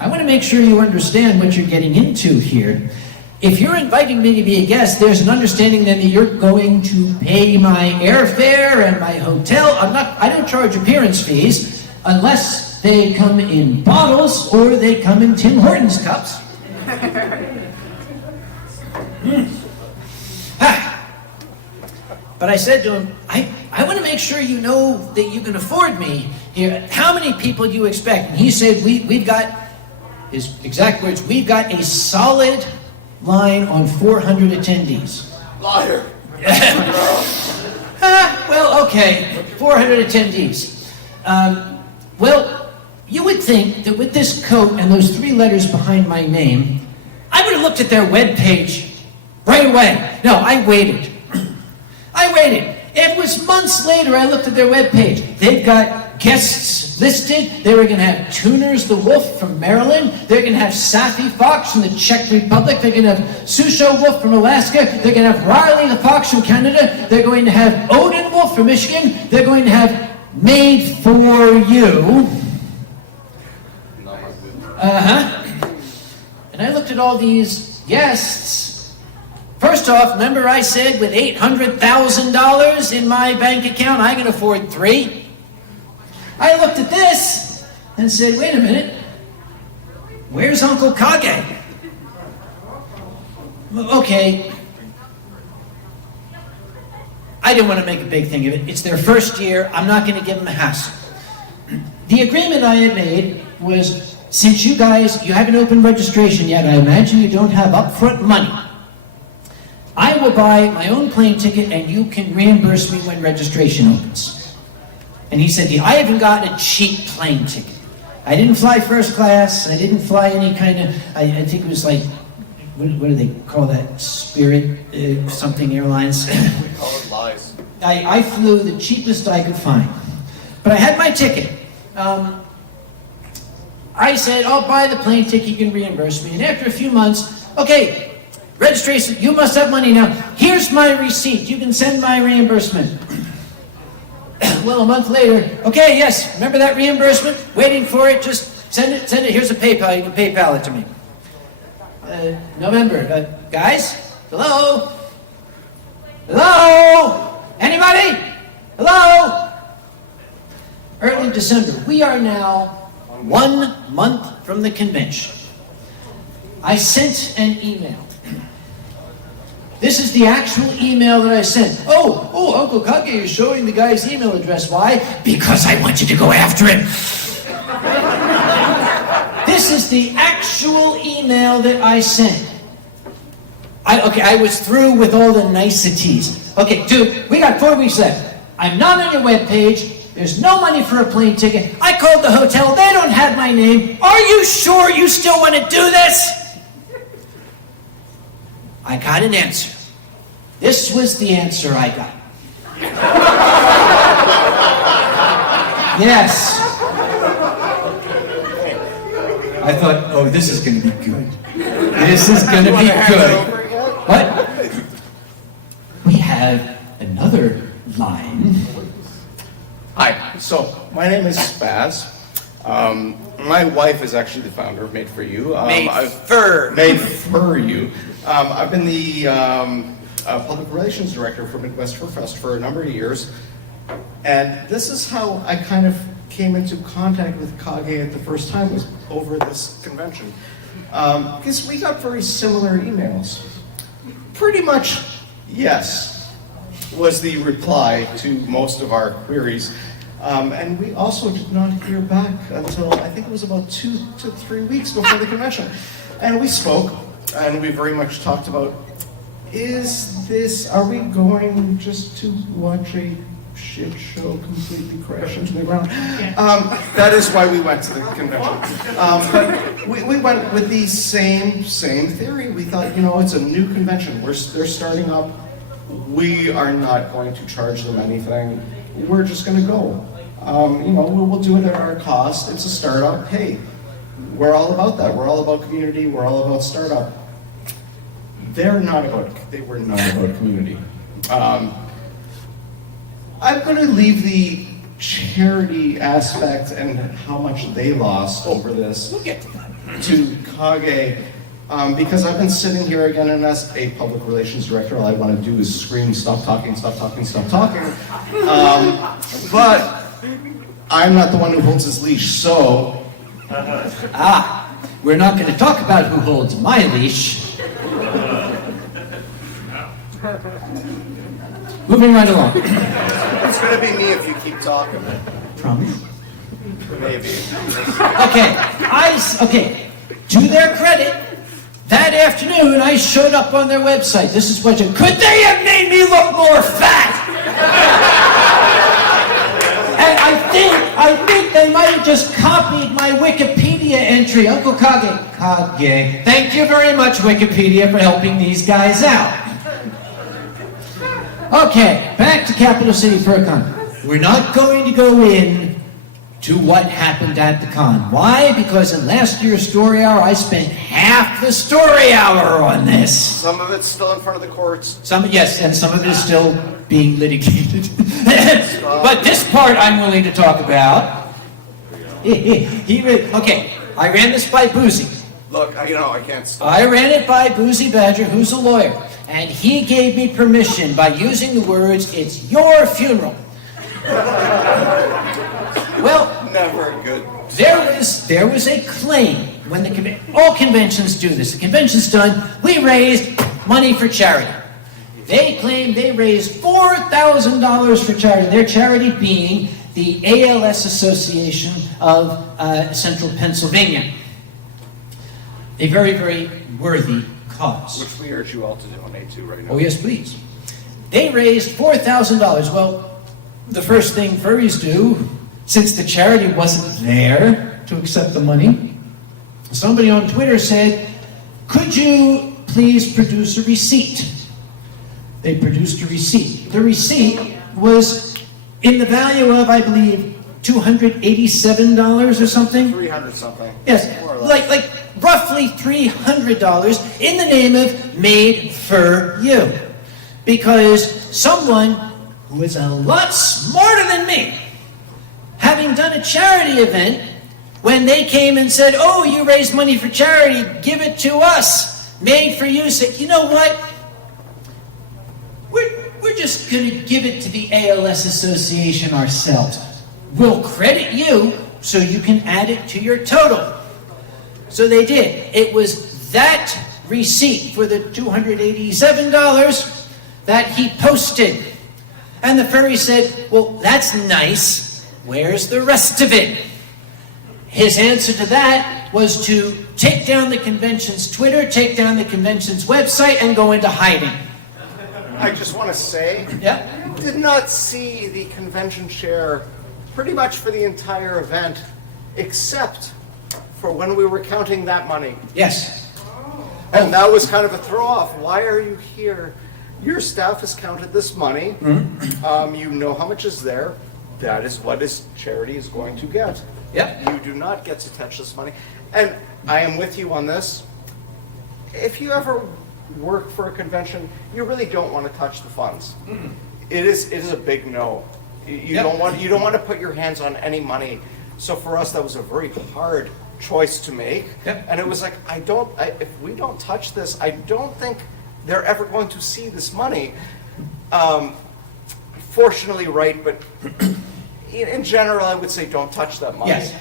I want to make sure you understand what you're getting into here. If you're inviting me to be a guest, there's an understanding then that you're going to pay my airfare and my hotel. I don't charge appearance fees unless they come in bottles or they come in Tim Hortons cups. But I said to him, I want to make sure you know that you can afford me here. How many people do you expect? And he said, we've got, his exact words, we've got a solid line on 400 attendees. Liar. Well, okay, 400 attendees. Well, you would think that with this coat and those 3 letters behind my name, I would have looked at their webpage right away. No, I waited. It was months later I looked at their webpage. They've got guests listed. They were going to have Tuners the Wolf from Maryland. They're going to have Safi Fox from the Czech Republic. They're going to have Susho Wolf from Alaska. They're going to have Riley the Fox from Canada. They're going to have Odin Wolf from Michigan. They're going to have Made for You. And I looked at all these guests. First off, remember I said with $800,000 in my bank account, I can afford 3? I looked at this and said, wait a minute, where's Uncle Kage? Okay. I didn't want to make a big thing of it. It's their first year. I'm not going to give them a hassle. The agreement I had made was, since you guys, you haven't opened registration yet, I imagine you don't have upfront money. I will buy my own plane ticket and you can reimburse me when registration opens. And he said, I haven't got a cheap plane ticket. I didn't fly first class. I didn't fly any kind of, I think it was like, what do they call that? Spirit something airlines? We call it lies. I flew the cheapest I could find. But I had my ticket. I said, I'll buy the plane ticket, you can reimburse me. And after a few months, okay, registration, you must have money now. Here's my receipt. You can send my reimbursement. Well, a month later, okay, yes, remember that reimbursement? Waiting for it, just send it. Here's a PayPal. You can PayPal it to me. November. Guys? Hello? Hello? Anybody? Hello? Early December. We are now 1 month from the convention. I sent an email. This is the actual email that I sent. Oh, Uncle Kage is showing the guy's email address. Why? Because I want you to go after him. This is the actual email that I sent. I was through with all the niceties. Okay, dude, we got 4 weeks left. I'm not on your webpage. There's no money for a plane ticket. I called the hotel. They don't have my name. Are you sure you still want to do this? I got an answer. This was the answer I got. Yes. I thought, oh, this is going to be good. This is going to be good. What? We have another line. Hi, so my name is Spaz. My wife is actually the founder of Made for You. Made for You. I've been the public relations director for Midwest Fur Fest for a number of years, and this is how I kind of came into contact with Kage at the first time, was over this convention. Because we got very similar emails. Pretty much, yes, was the reply to most of our queries. And we also did not hear back until, I think it was about 2 to 3 weeks before the convention. And we spoke, and we very much talked about, are we going just to watch a shit show completely crash into the ground? That is why we went to the convention. But we went with the same theory. We thought, it's a new convention. They're starting up. We are not going to charge them anything. We're just going to go. We'll do it at our cost. It's a startup. Hey, we're all about that. We're all about community. We're all about startup. They were not about community. I'm going to leave the charity aspect and how much they lost over this We'll get to that. to Kage, because I've been sitting here again, and as a public relations director, all I want to do is scream, stop talking, stop talking, stop talking. But I'm not the one who holds his leash, so... We're not going to talk about who holds my leash. Moving right along. It's going to be me if you keep talking. Promise? Maybe. Okay, to their credit, that afternoon I showed up on their website. This is what could they have made me look more fat? And I think they might have just copied my Wikipedia entry. Uncle Kage. Thank you very much, Wikipedia, for helping these guys out. Okay, back to Capital City FurCon. We're not going to go in to what happened at the con. Why? Because in last year's story hour, I spent half the story hour on this. Some of it's still in front of the courts. Yes, and some of it is still being litigated. But this part I'm willing to talk about. Okay, I ran this by Boozy. Look, I can't stop. I ran it by Boozy Badger, who's a lawyer, and he gave me permission by using the words, "It's your funeral." Well, Never good. there was a claim when all conventions do this. The convention's done, we raised money for charity. They claim they raised $4,000 for charity, their charity being the ALS Association of Central Pennsylvania. A very, very worthy cause. Which we urge you all to donate to right now. Oh, yes, please. They raised $4,000. Well, the first thing furries do, since the charity wasn't there to accept the money, somebody on Twitter said, "Could you please produce a receipt?" They produced a receipt. The receipt was in the value of, I believe, $287 or something. 300 something. Yes, More or less. like roughly $300 in the name of Made for You. Because someone who is a lot smarter than me, having done a charity event, when they came and said, "Oh, you raised money for charity, give it to us," Made for You said, "You know what? We're just going to give it to the ALS Association ourselves. We'll credit you so you can add it to your total." So they did. It was that receipt for the $287 that he posted. And the furry said, "Well, that's nice. Where's the rest of it?" His answer to that was to take down the convention's Twitter, take down the convention's website, and go into hiding. I just want to say, Yeah? did not see the convention chair pretty much for the entire event, except for when we were counting that money. Yes. And that was kind of a throw-off. Why are you here? Your staff has counted this money. You know how much is there. That is what this charity is going to get. Yep. You do not get to touch this money. And I am with you on this. If you ever work for a convention, you really don't want to touch the funds. It is a big no. You Yep. don't want to put your hands on any money. So for us, that was a very hard choice to make. Yep. And it was like, if we don't touch this, I don't think they're ever going to see this money. Fortunately, right, but in general, I would say don't touch that money. Yes.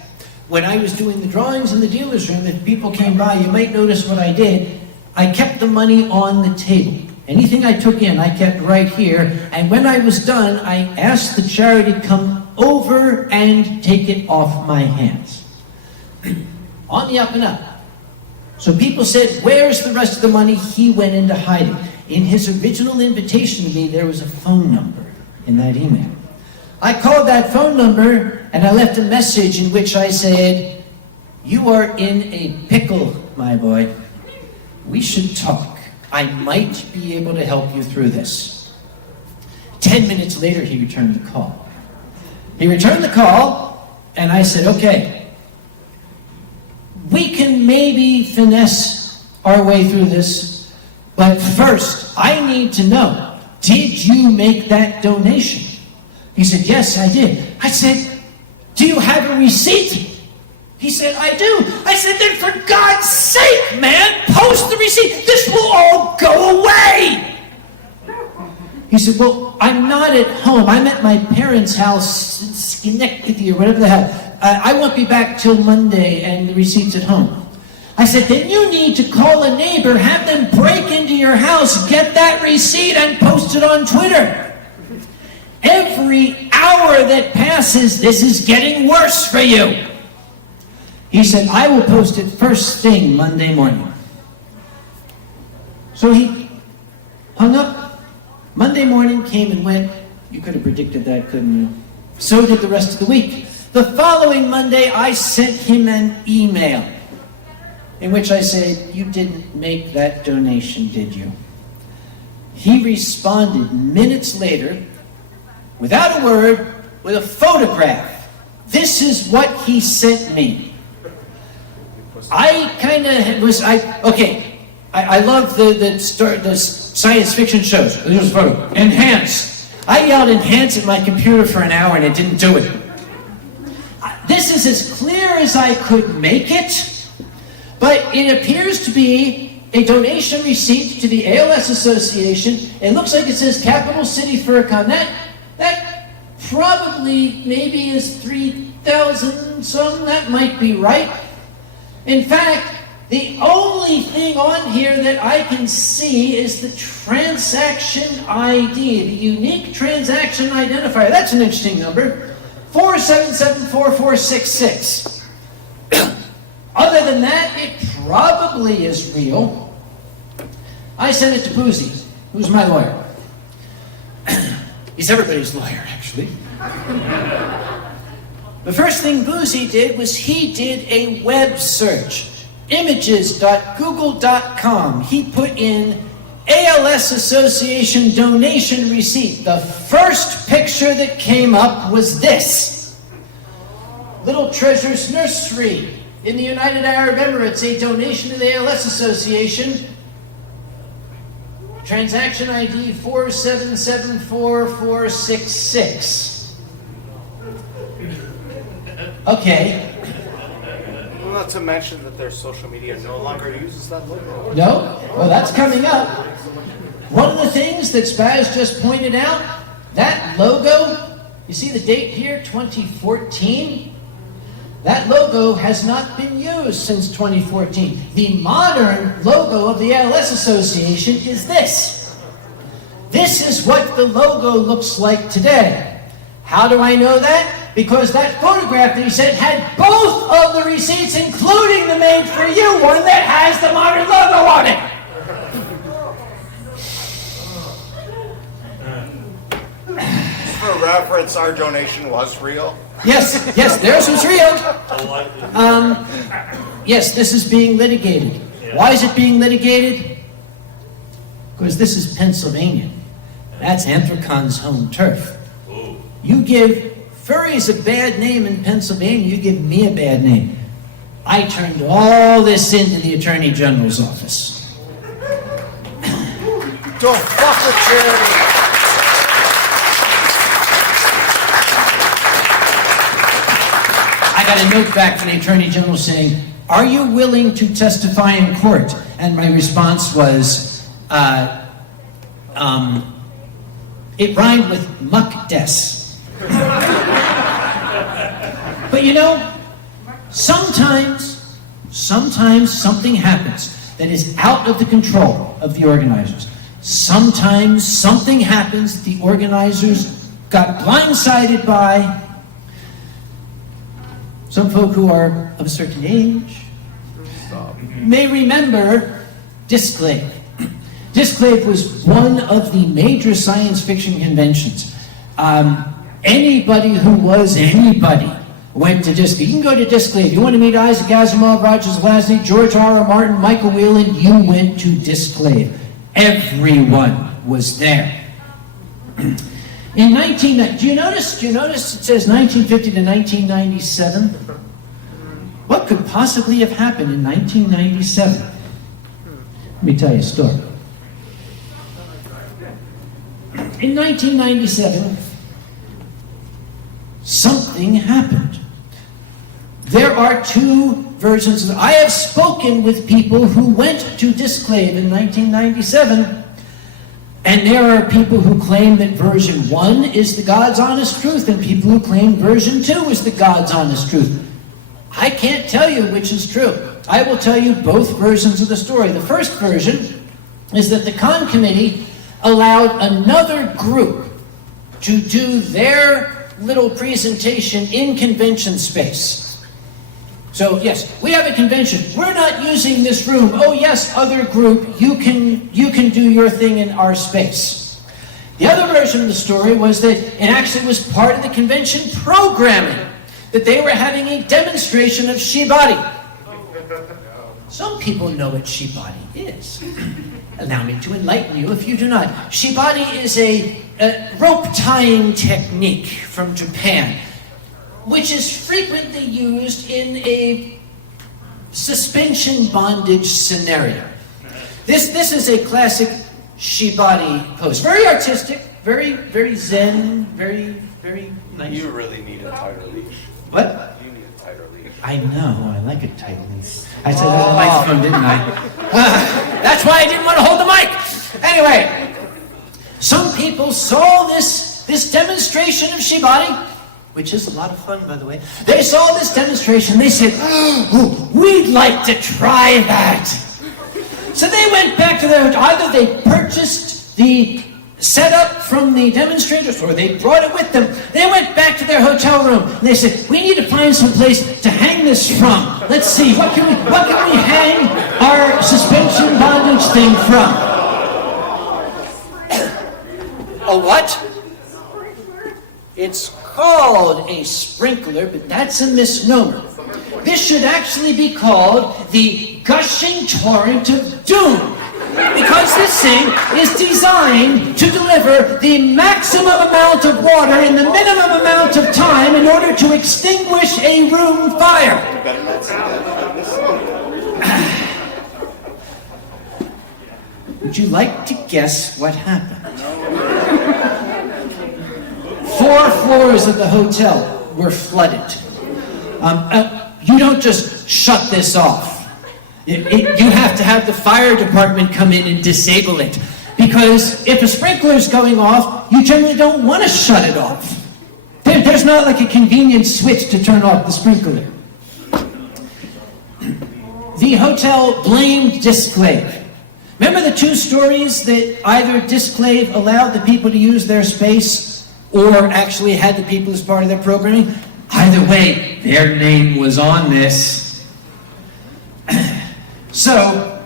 When I was doing the drawings in the dealer's room, if people came by, you might notice what I did. I kept the money on the table. Anything I took in, I kept right here. And when I was done, I asked the charity to come over and take it off my hands. On the up and up. So people said, "Where's the rest of the money?" He went into hiding. In his original invitation to me, there was a phone number in that email. I called that phone number and I left a message in which I said, "You are in a pickle, my boy. We should talk. I might be able to help you through this." 10 minutes later, he returned the call. He returned the call, and I said, "Okay, we can maybe finesse our way through this, But first, I need to know, did you make that donation? He said, yes, I did. I said, do you have a receipt? He said, I do. I said, then for God's sake, man, post the receipt. This will all go away. He said, well, I'm not at home. I'm at my parents' house in Schenectady or whatever the hell. I won't be back till Monday, and the receipt's at home. I said, then you need to call a neighbor, have them break into your house, get that receipt, and post it on Twitter. Every hour that passes, this is getting worse for you. He said, I will post it first thing Monday morning. So he hung up. Monday morning came and went. You could have predicted that, couldn't you? So did the rest of the week. The following Monday, I sent him an email in which I said, you didn't make that donation, did you? He responded minutes later, without a word, with a photograph. This is what he sent me. I kind of was, I love the science fiction shows. There's a photo. Enhance. I yelled enhance at my computer for an hour and it didn't do it. This is as clear as I could make it. But it appears to be a donation receipt to the ALS Association. It looks like it says Capital City Furcon. That probably maybe is 3,000 some. That might be right. In fact, the only thing on here that I can see is the transaction ID, the unique transaction identifier. That's an interesting number. 4774466. Other than that, it probably is real. I sent it to Boozy, who's my lawyer. He's everybody's lawyer, actually. The first thing Boozy did was he did a web search. Images.google.com. He put in ALS Association donation receipt. The first picture that came up was this. Little Treasures Nursery in the United Arab Emirates, a donation to the ALS Association. Transaction ID 4774466. Okay. Not to mention that their social media no longer uses that logo. No? Well, that's coming up. One of the things that Spaz just pointed out, that logo, you see the date here, 2014? That logo has not been used since 2014. The modern logo of the ALS Association is this. This is what the logo looks like today. How do I know that? Because that photograph that he said had both of the receipts, including the made for you one that has the modern logo on it. For reference, our donation was real. Yes, theirs was real. Yes, this is being litigated. Why is it being litigated? Because this is Pennsylvania. That's Anthracon's home turf. You give Furry's a bad name in Pennsylvania, you give me a bad name. I turned all this into the Attorney General's office. Don't fuck with charity. I got a note back from the Attorney General saying, are you willing to testify in court? And my response was, it rhymed with muck des. But you know, sometimes something happens that is out of the control of the organizers. Sometimes something happens that the organizers got blindsided by. Some folk who are of a certain age may remember Disclave. Disclave was one of the major science fiction conventions. Anybody who was anybody went to Disclave. You can go to Disclave. You want to meet Isaac Asimov, Rogers Lasny, George R.R. Martin, Michael Whelan, you went to Disclave. Everyone was there. Do you notice it says 1950 to 1997? What could possibly have happened in 1997? Let me tell you a story. In 1997, something happened. There are two versions. I have spoken with people who went to Disclave in 1997, and there are people who claim that version 1 is the God's honest truth, and people who claim version 2 is the God's honest truth. I can't tell you which is true. I will tell you both versions of the story. The first version is that the Con Committee allowed another group to do their little presentation in convention space. So yes, we have a convention. We're not using this room. Oh yes, other group, you can do your thing in our space. The other version of the story was that it actually was part of the convention programming, that they were having a demonstration of Shibari. Some people know what Shibari is. Allow me to enlighten you if you do not. Shibari is a rope tying technique from Japan, which is frequently used in a suspension bondage scenario. This is a classic Shibari pose. Very artistic, very zen, very nice. You really need a tighter leash. What? You need a tighter leash. I know, I like a tight leash. I said that on the microphone, didn't I? That's why I didn't want to hold the mic. Anyway, some people saw this demonstration of Shibari, which is a lot of fun, by the way. They saw this demonstration. They said, oh, we'd like to try that. So they went back to their, either they purchased the setup from the demonstrators or they brought it with them. They went back to their hotel room and they said, we need to find some place to hang this from. Let's see, what can we hang our suspension bondage thing from? A what? It's called a sprinkler, but that's a misnomer. This should actually be called the gushing torrent of doom, because this thing is designed to deliver the maximum amount of water in the minimum amount of time in order to extinguish a room fire. Would you like to guess what happened? 4 floors of the hotel were flooded. You don't just shut this off. You have to have the fire department come in and disable it. Because if a sprinkler is going off, you generally don't want to shut it off. There's not like a convenient switch to turn off the sprinkler. The hotel blamed Disclave. Remember the 2 stories that either Disclave allowed the people to use their space or actually had the people as part of their programming? Either way, their name was on this. So,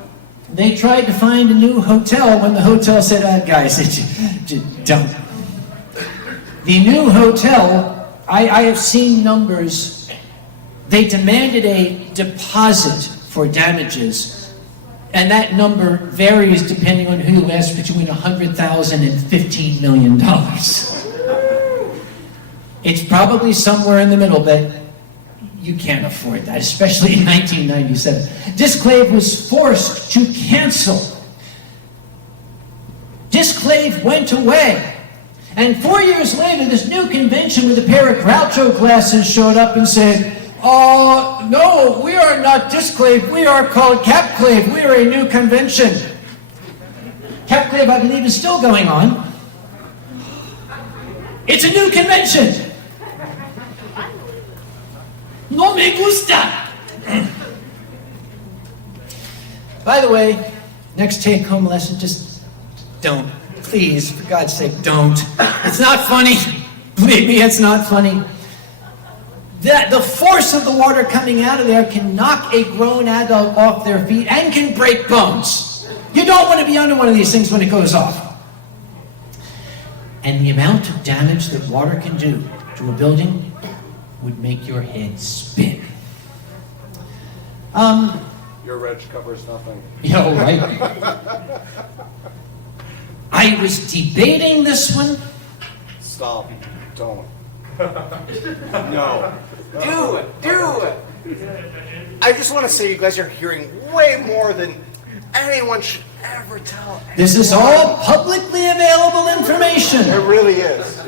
they tried to find a new hotel when the hotel said, guys, don't. The new hotel, I have seen numbers. They demanded a deposit for damages, and that number varies depending on who you ask, between $100,000 and $15 million. It's probably somewhere in the middle, but you can't afford that, especially in 1997. Disclave was forced to cancel. Disclave went away. And 4 years later, this new convention with a pair of Groucho glasses showed up and said, no, we are not Disclave, we are called Capclave, we are a new convention. Capclave, I believe, is still going on. It's a new convention. No me gusta. By the way, next take-home lesson, just don't. Please, for God's sake, don't. It's not funny. Believe me, it's not funny. The force of the water coming out of there can knock a grown adult off their feet and can break bones. You don't want to be under one of these things when it goes off. And the amount of damage that water can do to a building would make your head spin. Your reg covers nothing. Yeah, right. I was debating this one. Stop. Don't. No. Do it! I just want to say you guys are hearing way more than anyone should ever tell anyone. This is all publicly available information. It really is.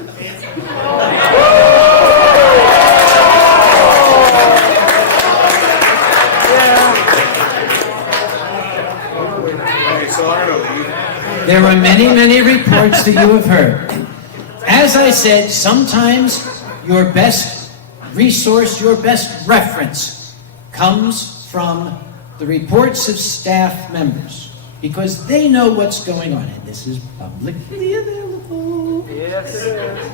Hey, so I'm gonna leave. There are many, many reports that you have heard. As I said, sometimes your best resource, your best reference comes from the reports of staff members because they know what's going on, and this is publicly available. Yes, it is.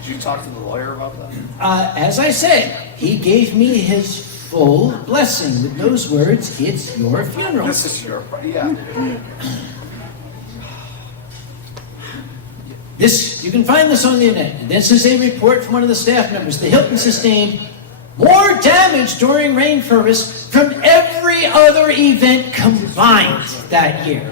Did you talk to the lawyer about that? As I said, he gave me his full blessing with those words, "It's your funeral." This is your, yeah. You can find this on the internet. This is a report from one of the staff members. The Hilton sustained more damage during rainforest from every other event combined that year.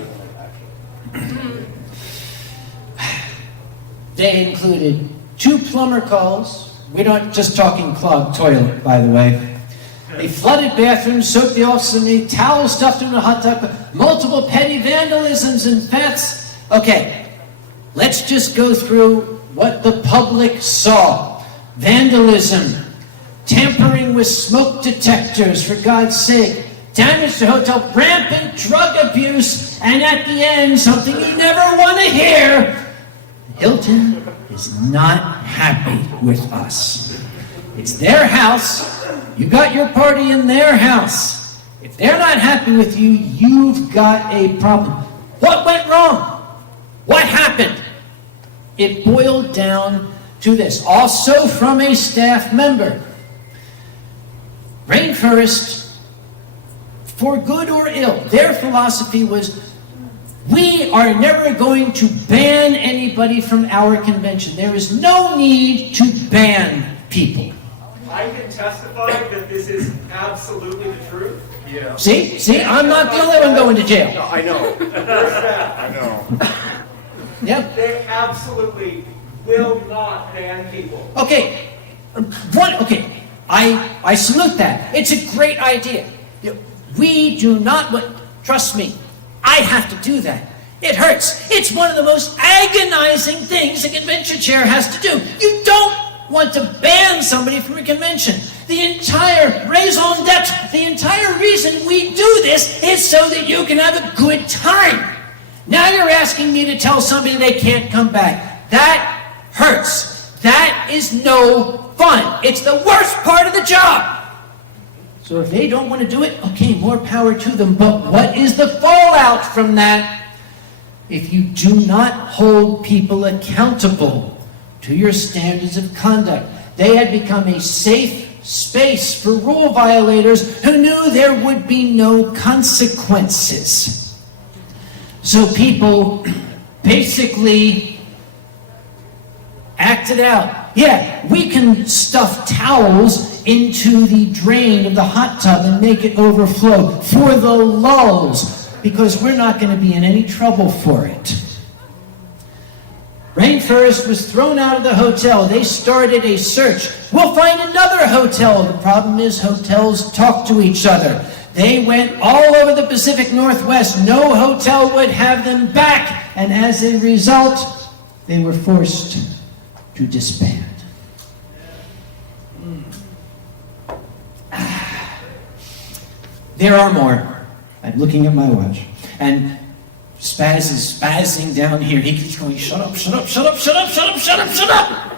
They included 2 plumber calls. We're not just talking clogged toilet, by the way. A flooded bathroom, soaked the office in towels stuffed in a hot tub, multiple petty vandalisms and pets. Okay. Let's just go through what the public saw. Vandalism, tampering with smoke detectors, for God's sake, damage to hotel, rampant drug abuse, and at the end, something you never want to hear, Hilton is not happy with us. It's their house. You got your party in their house. If they're not happy with you, you've got a problem. What went wrong? What happened? It boiled down to this, also from a staff member. Rainforest, for good or ill, their philosophy was, we are never going to ban anybody from our convention. There is no need to ban people. I can testify that this is absolutely the truth. Yeah. See, I'm not the only one going to jail. No, I know. I know. Yep. They absolutely will not ban people. Okay, I salute that. It's a great idea. We do not, trust me, I have to do that. It hurts. It's one of the most agonizing things a convention chair has to do. You don't want to ban somebody from a convention. The entire raison d'etre, the entire reason we do this is so that you can have a good time. Now you're asking me to tell somebody they can't come back. That hurts. That is no fun. It's the worst part of the job. So if they don't want to do it, okay, more power to them. But what is the fallout from that? If you do not hold people accountable to your standards of conduct, they had become a safe space for rule violators who knew there would be no consequences. So people basically acted out. Yeah, we can stuff towels into the drain of the hot tub and make it overflow for the lulz, because we're not going to be in any trouble for it. Rainforest was thrown out of the hotel. They started a search. We'll find another hotel. The problem is hotels talk to each other. They went all over the Pacific Northwest. No hotel would have them back. And as a result, they were forced to disband. There are more. I'm looking at my watch. And Spaz is spazzing down here. He keeps going, shut up, shut up, shut up, shut up, shut up, shut up, shut up.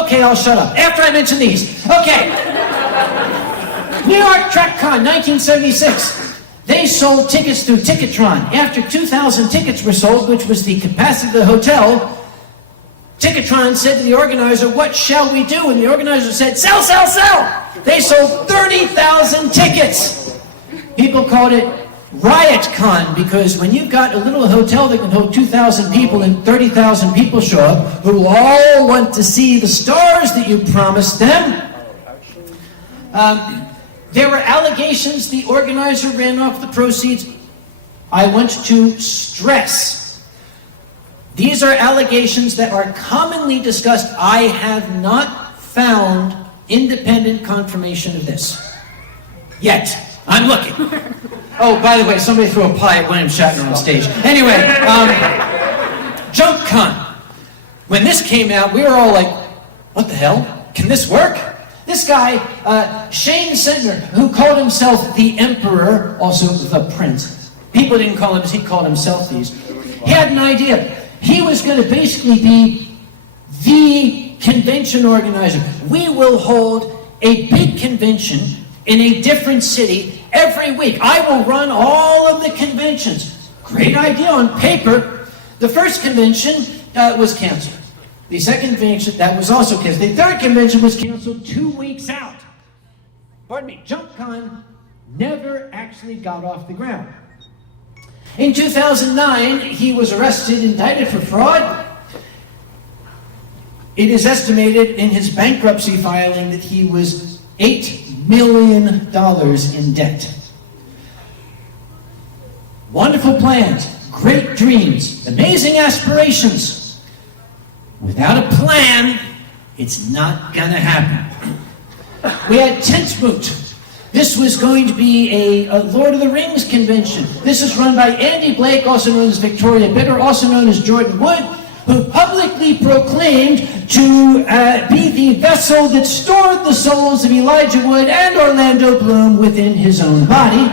Okay, I'll shut up. After I mention these. Okay. New York TrekCon, 1976. They sold tickets through Ticketron. After 2,000 tickets were sold, which was the capacity of the hotel, Ticketron said to the organizer, what shall we do? And the organizer said, sell, sell, sell. They sold 30,000 tickets. People called it RiotCon, because when you've got a little hotel that can hold 2,000 people and 30,000 people show up who all want to see the stars that you promised them, there were allegations the organizer ran off the proceeds. I want to stress, these are allegations that are commonly discussed. I have not found independent confirmation of this yet. I'm looking. Oh, by the way, somebody threw a pie at William Shatner on stage. Anyway, JumpCon. When this came out, we were all like, what the hell? Can this work? This guy, Shane Sentner, who called himself the Emperor, also the Prince. People didn't call him, he called himself these. He had an idea. He was going to basically be the convention organizer. We will hold a big convention in a different city every week. I will run all of the conventions. Great idea on paper. The first convention was canceled. The second convention, that was also canceled. The third convention was canceled 2 weeks out. Pardon me, JumpCon never actually got off the ground. In 2009, he was arrested, indicted for fraud. It is estimated in his bankruptcy filing that he was $8 million in debt. Wonderful plans, great dreams, amazing aspirations. Without a plan, it's not gonna happen. We had Tentmoot. This was going to be a Lord of the Rings convention. This is run by Andy Blake, also known as Victoria Bitter, also known as Jordan Wood, who publicly proclaimed to be the vessel that stored the souls of Elijah Wood and Orlando Bloom within his own body.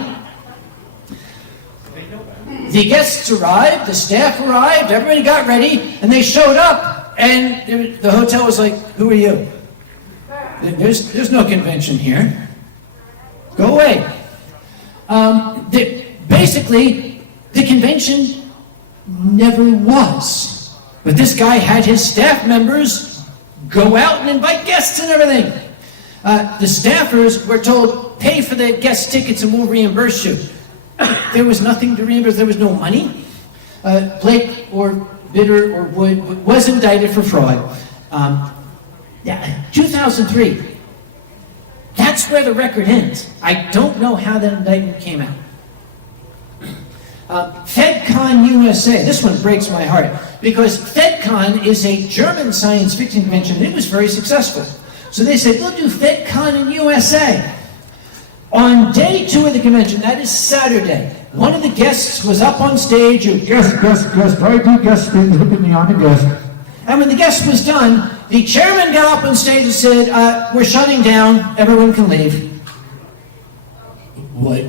The guests arrived, the staff arrived, everybody got ready, and they showed up, and the hotel was like, who are you? There's no convention here. Go away. Basically, the convention never was. But this guy had his staff members go out and invite guests and everything. The staffers were told, pay for the guest tickets and we'll reimburse you. There was nothing to reimburse, there was no money. Blake or Bitter or Wood was indicted for fraud. 2003. That's where the record ends. I don't know how that indictment came out. FedCon USA, this one breaks my heart, because FedCon is a German science fiction convention, and it was very successful. So they said, we'll do FedCon in USA. On day 2 of the convention, that is Saturday, one of the guests was up on stage, guest, I do guest things, look at me, I'm a guest. And when the guest was done, the chairman got up on stage and said, we're shutting down, everyone can leave. What?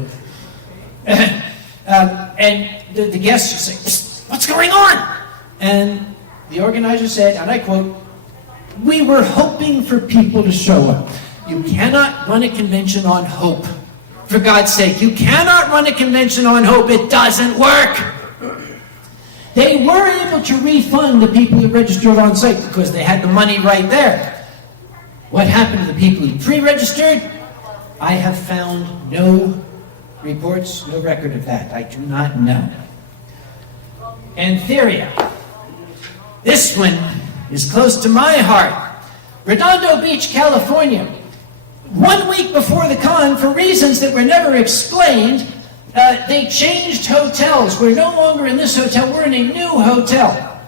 And the guests just say, what's going on? And the organizer said, and I quote, we were hoping for people to show up. You cannot run a convention on hope. For God's sake, you cannot run a convention on hope. It doesn't work. They were able to refund the people who registered on site because they had the money right there. What happened to the people who pre-registered? I have found no reports, no record of that. I do not know. Antheria. This one is close to my heart. Redondo Beach, California. 1 week before the con, for reasons that were never explained, they changed hotels. We're no longer in this hotel, we're in a new hotel.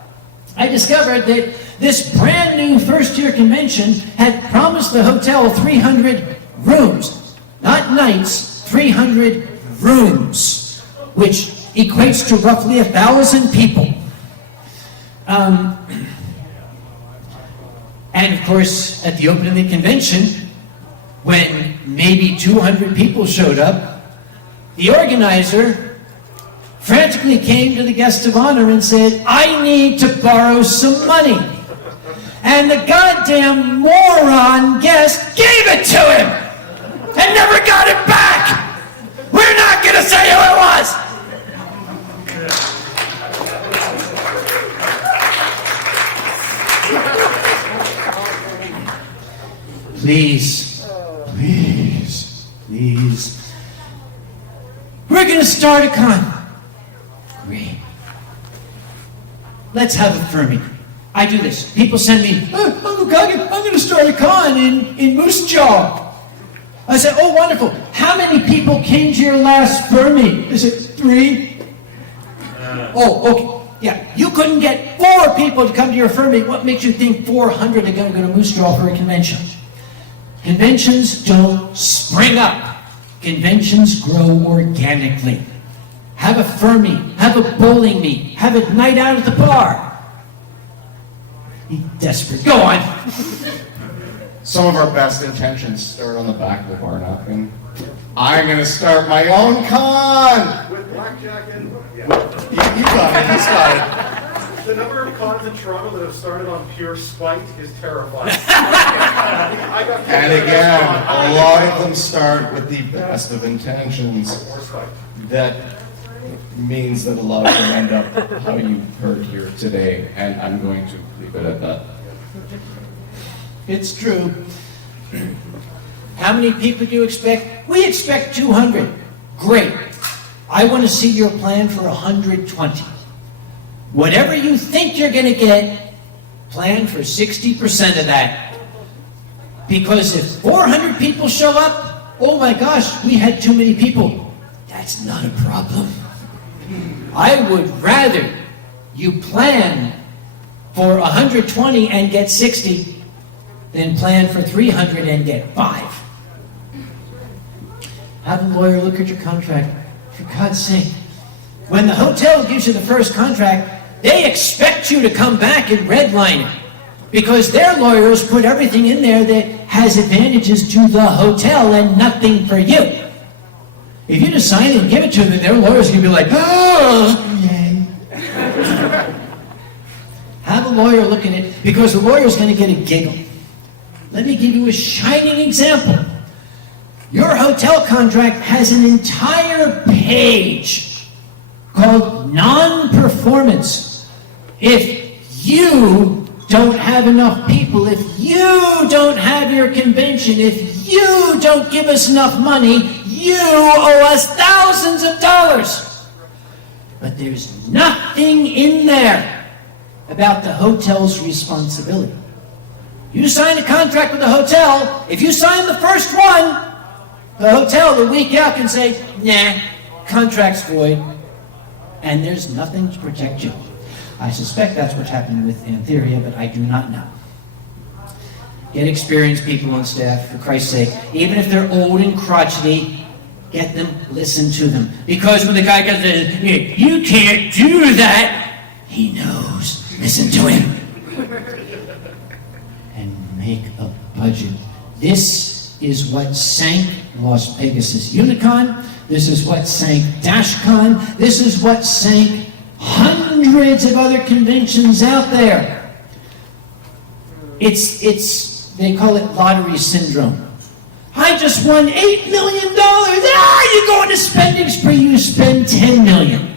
I discovered that this brand new first-year convention had promised the hotel 300 rooms. Not nights, 300 rooms, which equates to roughly 1,000 people. And of course, at the opening of the convention, when maybe 200 people showed up, the organizer frantically came to the guest of honor and said, I need to borrow some money. And the goddamn moron guest gave it to him and never got it back. We're not going to say who it was. Please, please, please. We're going to start a con. Great. Let's have a Furry. I do this. People send me, I'm going to start a con in Moose Jaw. I said, oh, wonderful. How many people came to your last Furry? Is it 3? Oh, okay. Yeah, you couldn't get 4 people to come to your Furry. What makes you think 400 are going to go to Moose Jaw for a convention? Conventions don't spring up. Conventions grow organically. Have a fur meet, have a bowling meet, have a night out at the bar. Be desperate. Go on. Some of our best intentions start on the back of the bar napkin. I'm going to start my own con! With blackjack and... You got it, he's got it. The number of cons in Toronto that have started on pure spite is terrifying. I got And again, a lot of them start with the best of intentions. Or spite. That means that a lot of them end up how you heard here today, and I'm going to leave it at that. It's true. How many people do you expect? We expect 200. Great. I want to see your plan for 120. Whatever you think you're going to get, plan for 60% of that. Because if 400 people show up, oh my gosh, we had too many people. That's not a problem. I would rather you plan for 120 and get 60 than plan for 300 and get 5. Have a lawyer look at your contract. For God's sake. When the hotel gives you the first contract, they expect you to come back and redline it. Because their lawyers put everything in there that has advantages to the hotel and nothing for you. If you just sign it and give it to them, their lawyers are going to be like, oh, yay. Have a lawyer look at it, because the lawyer's going to get a giggle. Let me give you a shining example. Your hotel contract has an entire page called non-performance. If you don't have enough people, if you don't have your convention, if you don't give us enough money, you owe us thousands of dollars. But there's nothing in there about the hotel's responsibility. You sign a contract with the hotel, if you sign the first one, the hotel the week out can say, nah, contract's void, and there's nothing to protect you. I suspect that's what's happening with Antheria, but I do not know. Get experienced people on staff, for Christ's sake. Even if they're old and crotchety, get them, listen to them. Because when the guy comes in, you can't do that, he knows. Listen to him. And make a budget. This is what sank Las Vegas' Unicon. This is what sank DashCon. This is what sank hundreds of other conventions out there. They call it lottery syndrome. I just won $8 million. You go into spending spree, you spend $10 million.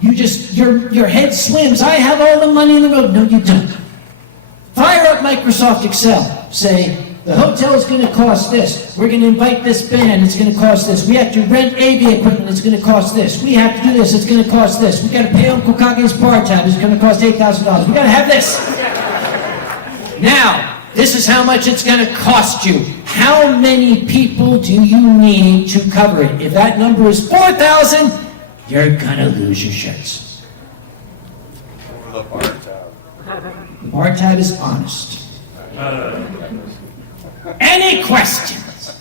Your head swims. I have all the money in the world. No, you don't. Fire up Microsoft Excel. Say, the hotel is going to cost this. We're going to invite this band. It's going to cost this. We have to rent AV equipment. It's going to cost this. We have to do this. It's going to cost this. We got to pay Uncle Kage's bar tab. It's going to cost $8,000. We got to have this. Now, this is how much it's going to cost you. How many people do you need to cover it? If that number is 4,000, you're going to lose your shirts. The bar tab. The bar tab is honest. Any questions?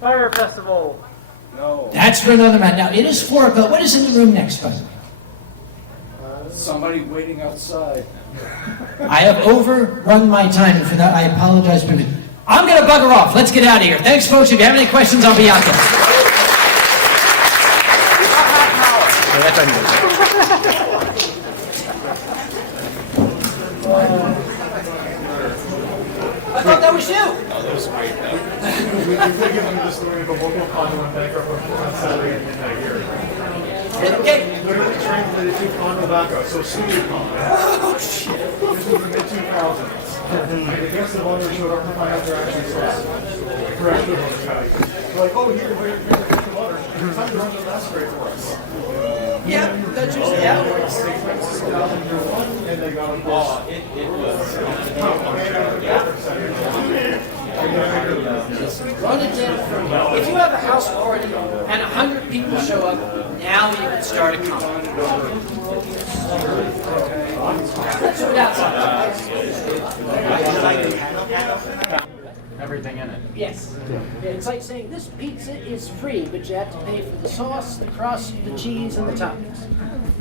Fire Festival. No. That's for another man. Now, it is 4 o'clock. What is in the room next, by the way? Somebody waiting outside. I have overrun my time, and for that, I apologize. But I'm going to bugger off. Let's get out of here. Thanks, folks. If you have any questions, I'll be out there. I thought that was you. We could give them the story of a local condo went bankrupt on Saturday at midnight here. Okay. Literally translated to condo backup, so studio condo. Oh, shit. This was in the mid-2000s. And the guests of honor showed up to find out they're actually source. Correctly, they're like, oh, here's a guest of honor. It's time to run the last grade for us. Yeah, that's just, yeah. And they got a ball. Run it down. If you have a house party and 100 people show up, now you can start a company. Let's do it outside. everything in it. Yes. It's like saying this pizza is free, but you have to pay for the sauce, the crust, the cheese, and the toppings.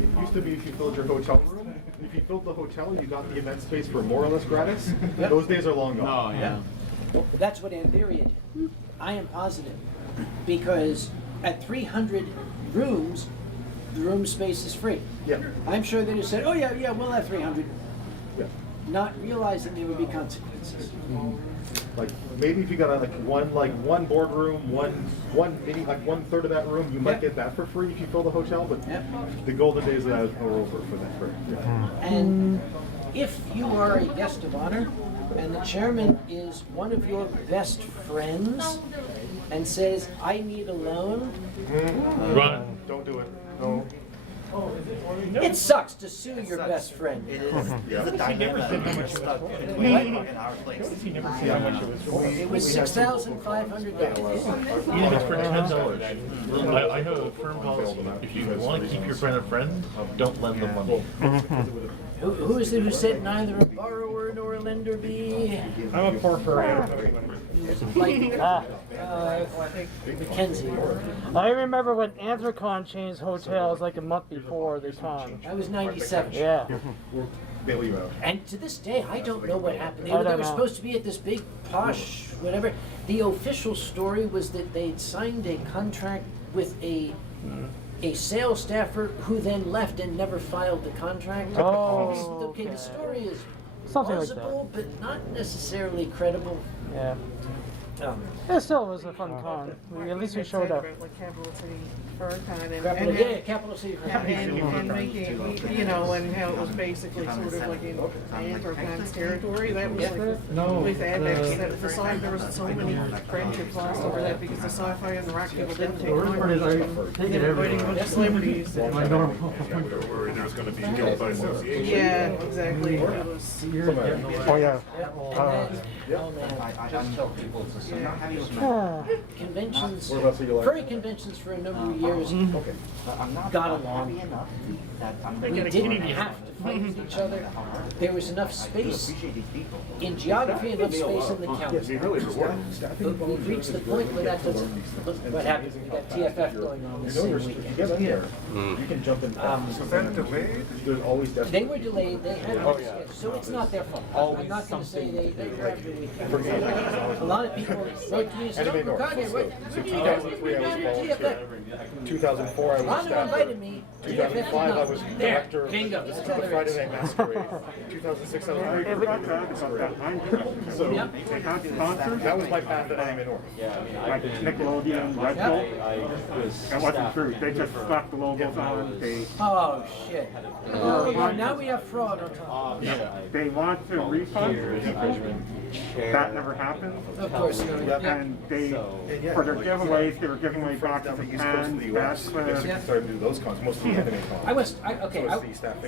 It used to be if you filled your hotel room, if you filled the hotel, you got the event space for more or less gratis. Yep. Those days are long gone. Oh, yeah. That's what Antheria did. I am positive. Because at 300 rooms, the room space is free. Yeah. I'm sure they just said, oh yeah, we'll have 300. Yeah. Not realizing there would be consequences. Like maybe if you got one boardroom, maybe like 1/3 of that room, you might Yep. get that for free if you fill the hotel. But Yep. the golden days of that are over for that. Yeah. And if you are a guest of honor and the chairman is one of your best friends and says, I need a loan, Run. Don't do it. No. it sucks to sue your best friend. It is. Yeah. It's a dilemma stuck between in our place. It was $6,500. Even if it's for $10. I have a firm policy. If you want to keep your friend a friend, don't lend them money. Who is it who said neither a borrower nor a lender be? I'm a poor furry. Like, Mackenzie. I remember when Anthrocon changed hotels like a month before the con. That was 97. Yeah. Bail you out. And to this day, I don't know what happened. They I were don't know. supposed to be at this big posh whatever. The official story was that they'd signed a contract with a sales staffer who then left and never filed the contract. Oh, Okay, the story is something like that. plausible, but not necessarily credible. Yeah. Um, It still was a fun con. At least we showed up. Like Capital City Furcon and Capital, yeah, Capital City. and making, you know, and how it was basically sort of like in Anthrocon's territory. That was like with Advex, that facade, there was so many friendships lost over that because the sci-fi and the rock people didn't take on. They were waiting for the celebrities. There was going to be guilt by association. Yeah, exactly. It was. Oh yeah. I tell people it's the same. Conventions, What about you like? furry conventions for a number of years Okay. I'm not got happy along. enough that I'm We didn't have to fight with each other. There was enough space appreciate these people. in geography, enough space in the Yes, county. you really reward. But we've reached the point where that doesn't, look what happens. We got TFF going on this You know, same if you weekend. get in there, you can jump in. Was that delayed? There's always They desperate. were delayed, they had no schedule, so it's not their fault. I'm not gonna say they grabbed the weekend. A lot of people wrote to me and said, oh, Anime North. Kanye, what So are you guys 2003 I was doing volunteer. TFF? 2004 I was Rhonda staffer. invited me. 2005 I was There, director of bingo, the that's all there Friday is. Night Masquerade. 2006 I was director of the Masquerade. So Yep. that was my path at Anime North. Like Nickelodeon, Red Bull. That wasn't true. They just slapped the logos on. Oh, shit. Oh, now we have fraud on top. They want to refund. That never happened. Of course, no. And they, for their giveaways, they were giving away boxes Down of the East Coast of the US, pens, they backspin. started to do those cons, most of the anime cons.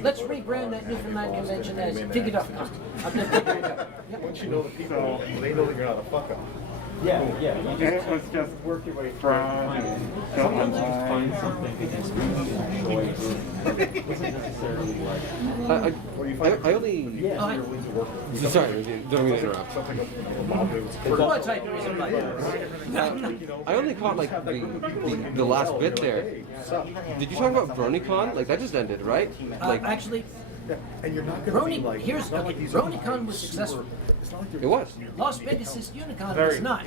Let's rebrand that Newfoundland convention as Dig It Up Con. I'm gonna dig it up. Yep. Once you know the people, they know that you're not a fuck up. And it was just fraud and stuff online. Find something that you really enjoy. It wasn't necessarily like. I only. Sorry, don't mean to interrupt. What type of reason like that? I only caught like the last bit there. Did you talk about BronyCon? Like that just ended, right? Like Actually, And you're not going to be like, here's, it's not okay, like these BronyCon was successful. It's not like it was. Las Vegas' Unicon was not.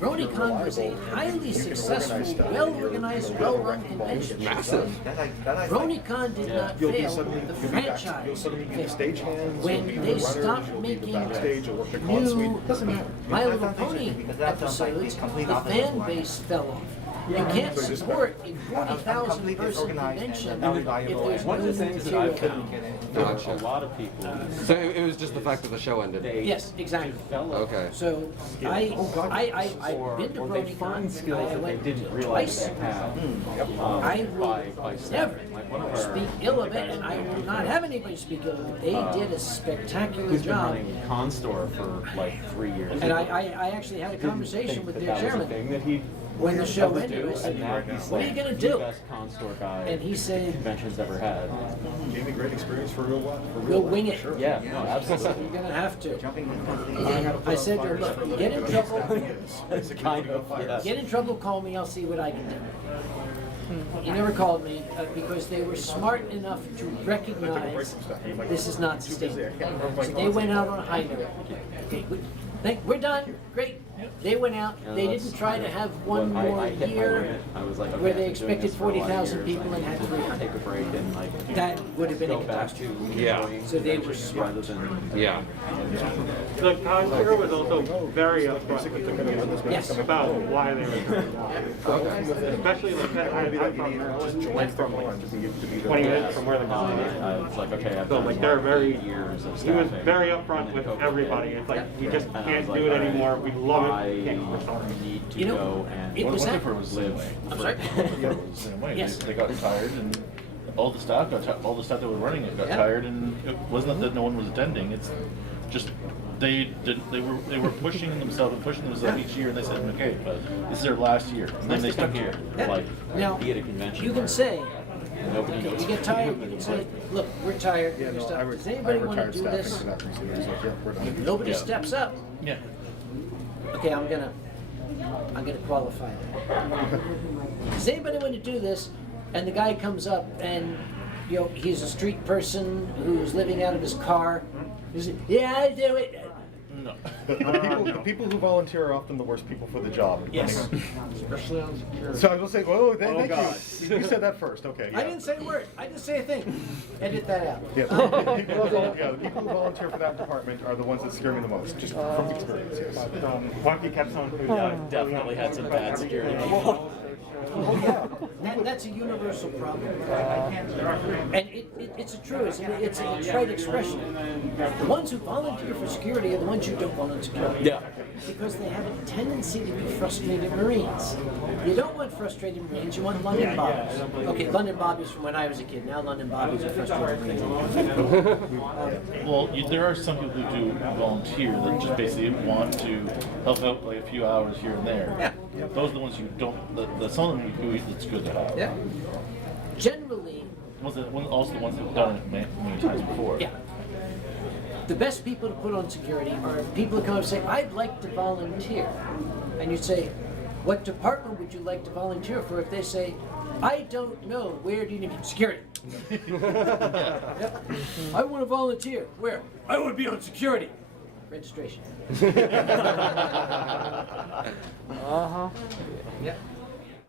BronyCon was a highly successful, well-organized, well-run convention. Massive. BronyCon did not You'll be fail. suddenly, The you'll be back, franchise you'll suddenly be the failed. stagehands, When you'll be they the runners, stopped you'll be the making backstage, you'll work the con suite. new Doesn't matter. My Little Pony episodes, the fan base fell off. You can't support a 40,000 person convention if there's One of the no things that I've material. found for a lot of people. So it was just the fact that the show ended. Yes, exactly. Okay. So I've been to When they find BronyCon. skills I that they went didn't realize twice. they had. I by will staff. never Like one of our speak ill of it, and I will not have anybody speak ill of it. They did a spectacular who's been job. running Con Store for like 3 years. And I actually had a conversation with their that was a chairman. thing that he when the show ended, I said, what are you gonna do? Best con store guy And he said, convention's ever had. Gave me great experience for real what? For we'll wing it. Sure. Yeah, no, absolutely. You're gonna have to. I said to her, look, get in trouble, It's kind of, yes. get in trouble, call me, I'll see what I can do. He never called me because they were smart enough to recognize this is not sustainable. So they went out on a high note. Okay, we're done, great. They went out, they didn't try to have one more year where they expected 40,000 people and had 300. Take a break and like That would have been a go back to catastrophe. Yeah. So they were smart. rather than Yeah. The consular was also very upfront with the community Yes. about why they were doing that. Especially like I'm from like 20 minutes from where the con is. it's like okay, I've So done like they're very, years of he was staffing. very upfront with everybody. It's like, we just can't do it anymore. We love it. We can't. We're sorry. Need to You know, go and it was One that. thing was live. I'm sorry? Yeah, it was the same way. Yes. They got tired, and all the staff all the staff that were running it got Yeah. tired, and it wasn't that no one was attending. It's just they were pushing themselves each year, and they said, okay, but this is their last year, and then they stuck here. Yeah. Like Now, be at a convention. you can where say, nobody okay, knows you get tired, you can say, look, we're tired, Yeah, we're no, stuck. I Does anybody want to do staffing this? for that reason. It was like, yeah, we're done. Nobody Yeah. steps up. Yeah. Okay, I'm gonna qualify that. Does anybody want to do this? And the guy comes up and, you know, he's a street person who's living out of his car. He says, yeah, I do it. No. The people who volunteer are often the worst people for the job. Yes. Especially on security. So I will say, oh, thank God. you. You said that first, okay. I didn't say a word. I didn't say a thing. Edit that out. Yeah, the people who volunteer for that department are the ones that scare me the most, just from experience, yes. Wonky kept on food. Yeah, definitely had some bad security people. That's a universal problem. And it's a true, it's a trite expression. The ones who volunteer for security are the ones who don't volunteer. Yeah. Because they have a tendency to be frustrated Marines. You don't want frustrated Marines, you want London Bobbies. Okay, London Bobbies from when I was a kid, now London Bobbies are frustrated Marines. Well, there are some people who do volunteer that just basically want to help out like a few hours here and there. Yeah. Those are the ones you don't. Some of them who it's good to have. Yeah. Generally, Also the ones who've done it many times before. yeah. The best people to put on security are people who come up and say, I'd like to volunteer. And you say, what department would you like to volunteer for? If they say, I don't know, where do you need security? Yep. I want to volunteer. Where? I want to be on security. Registration. Uh-huh. Yep.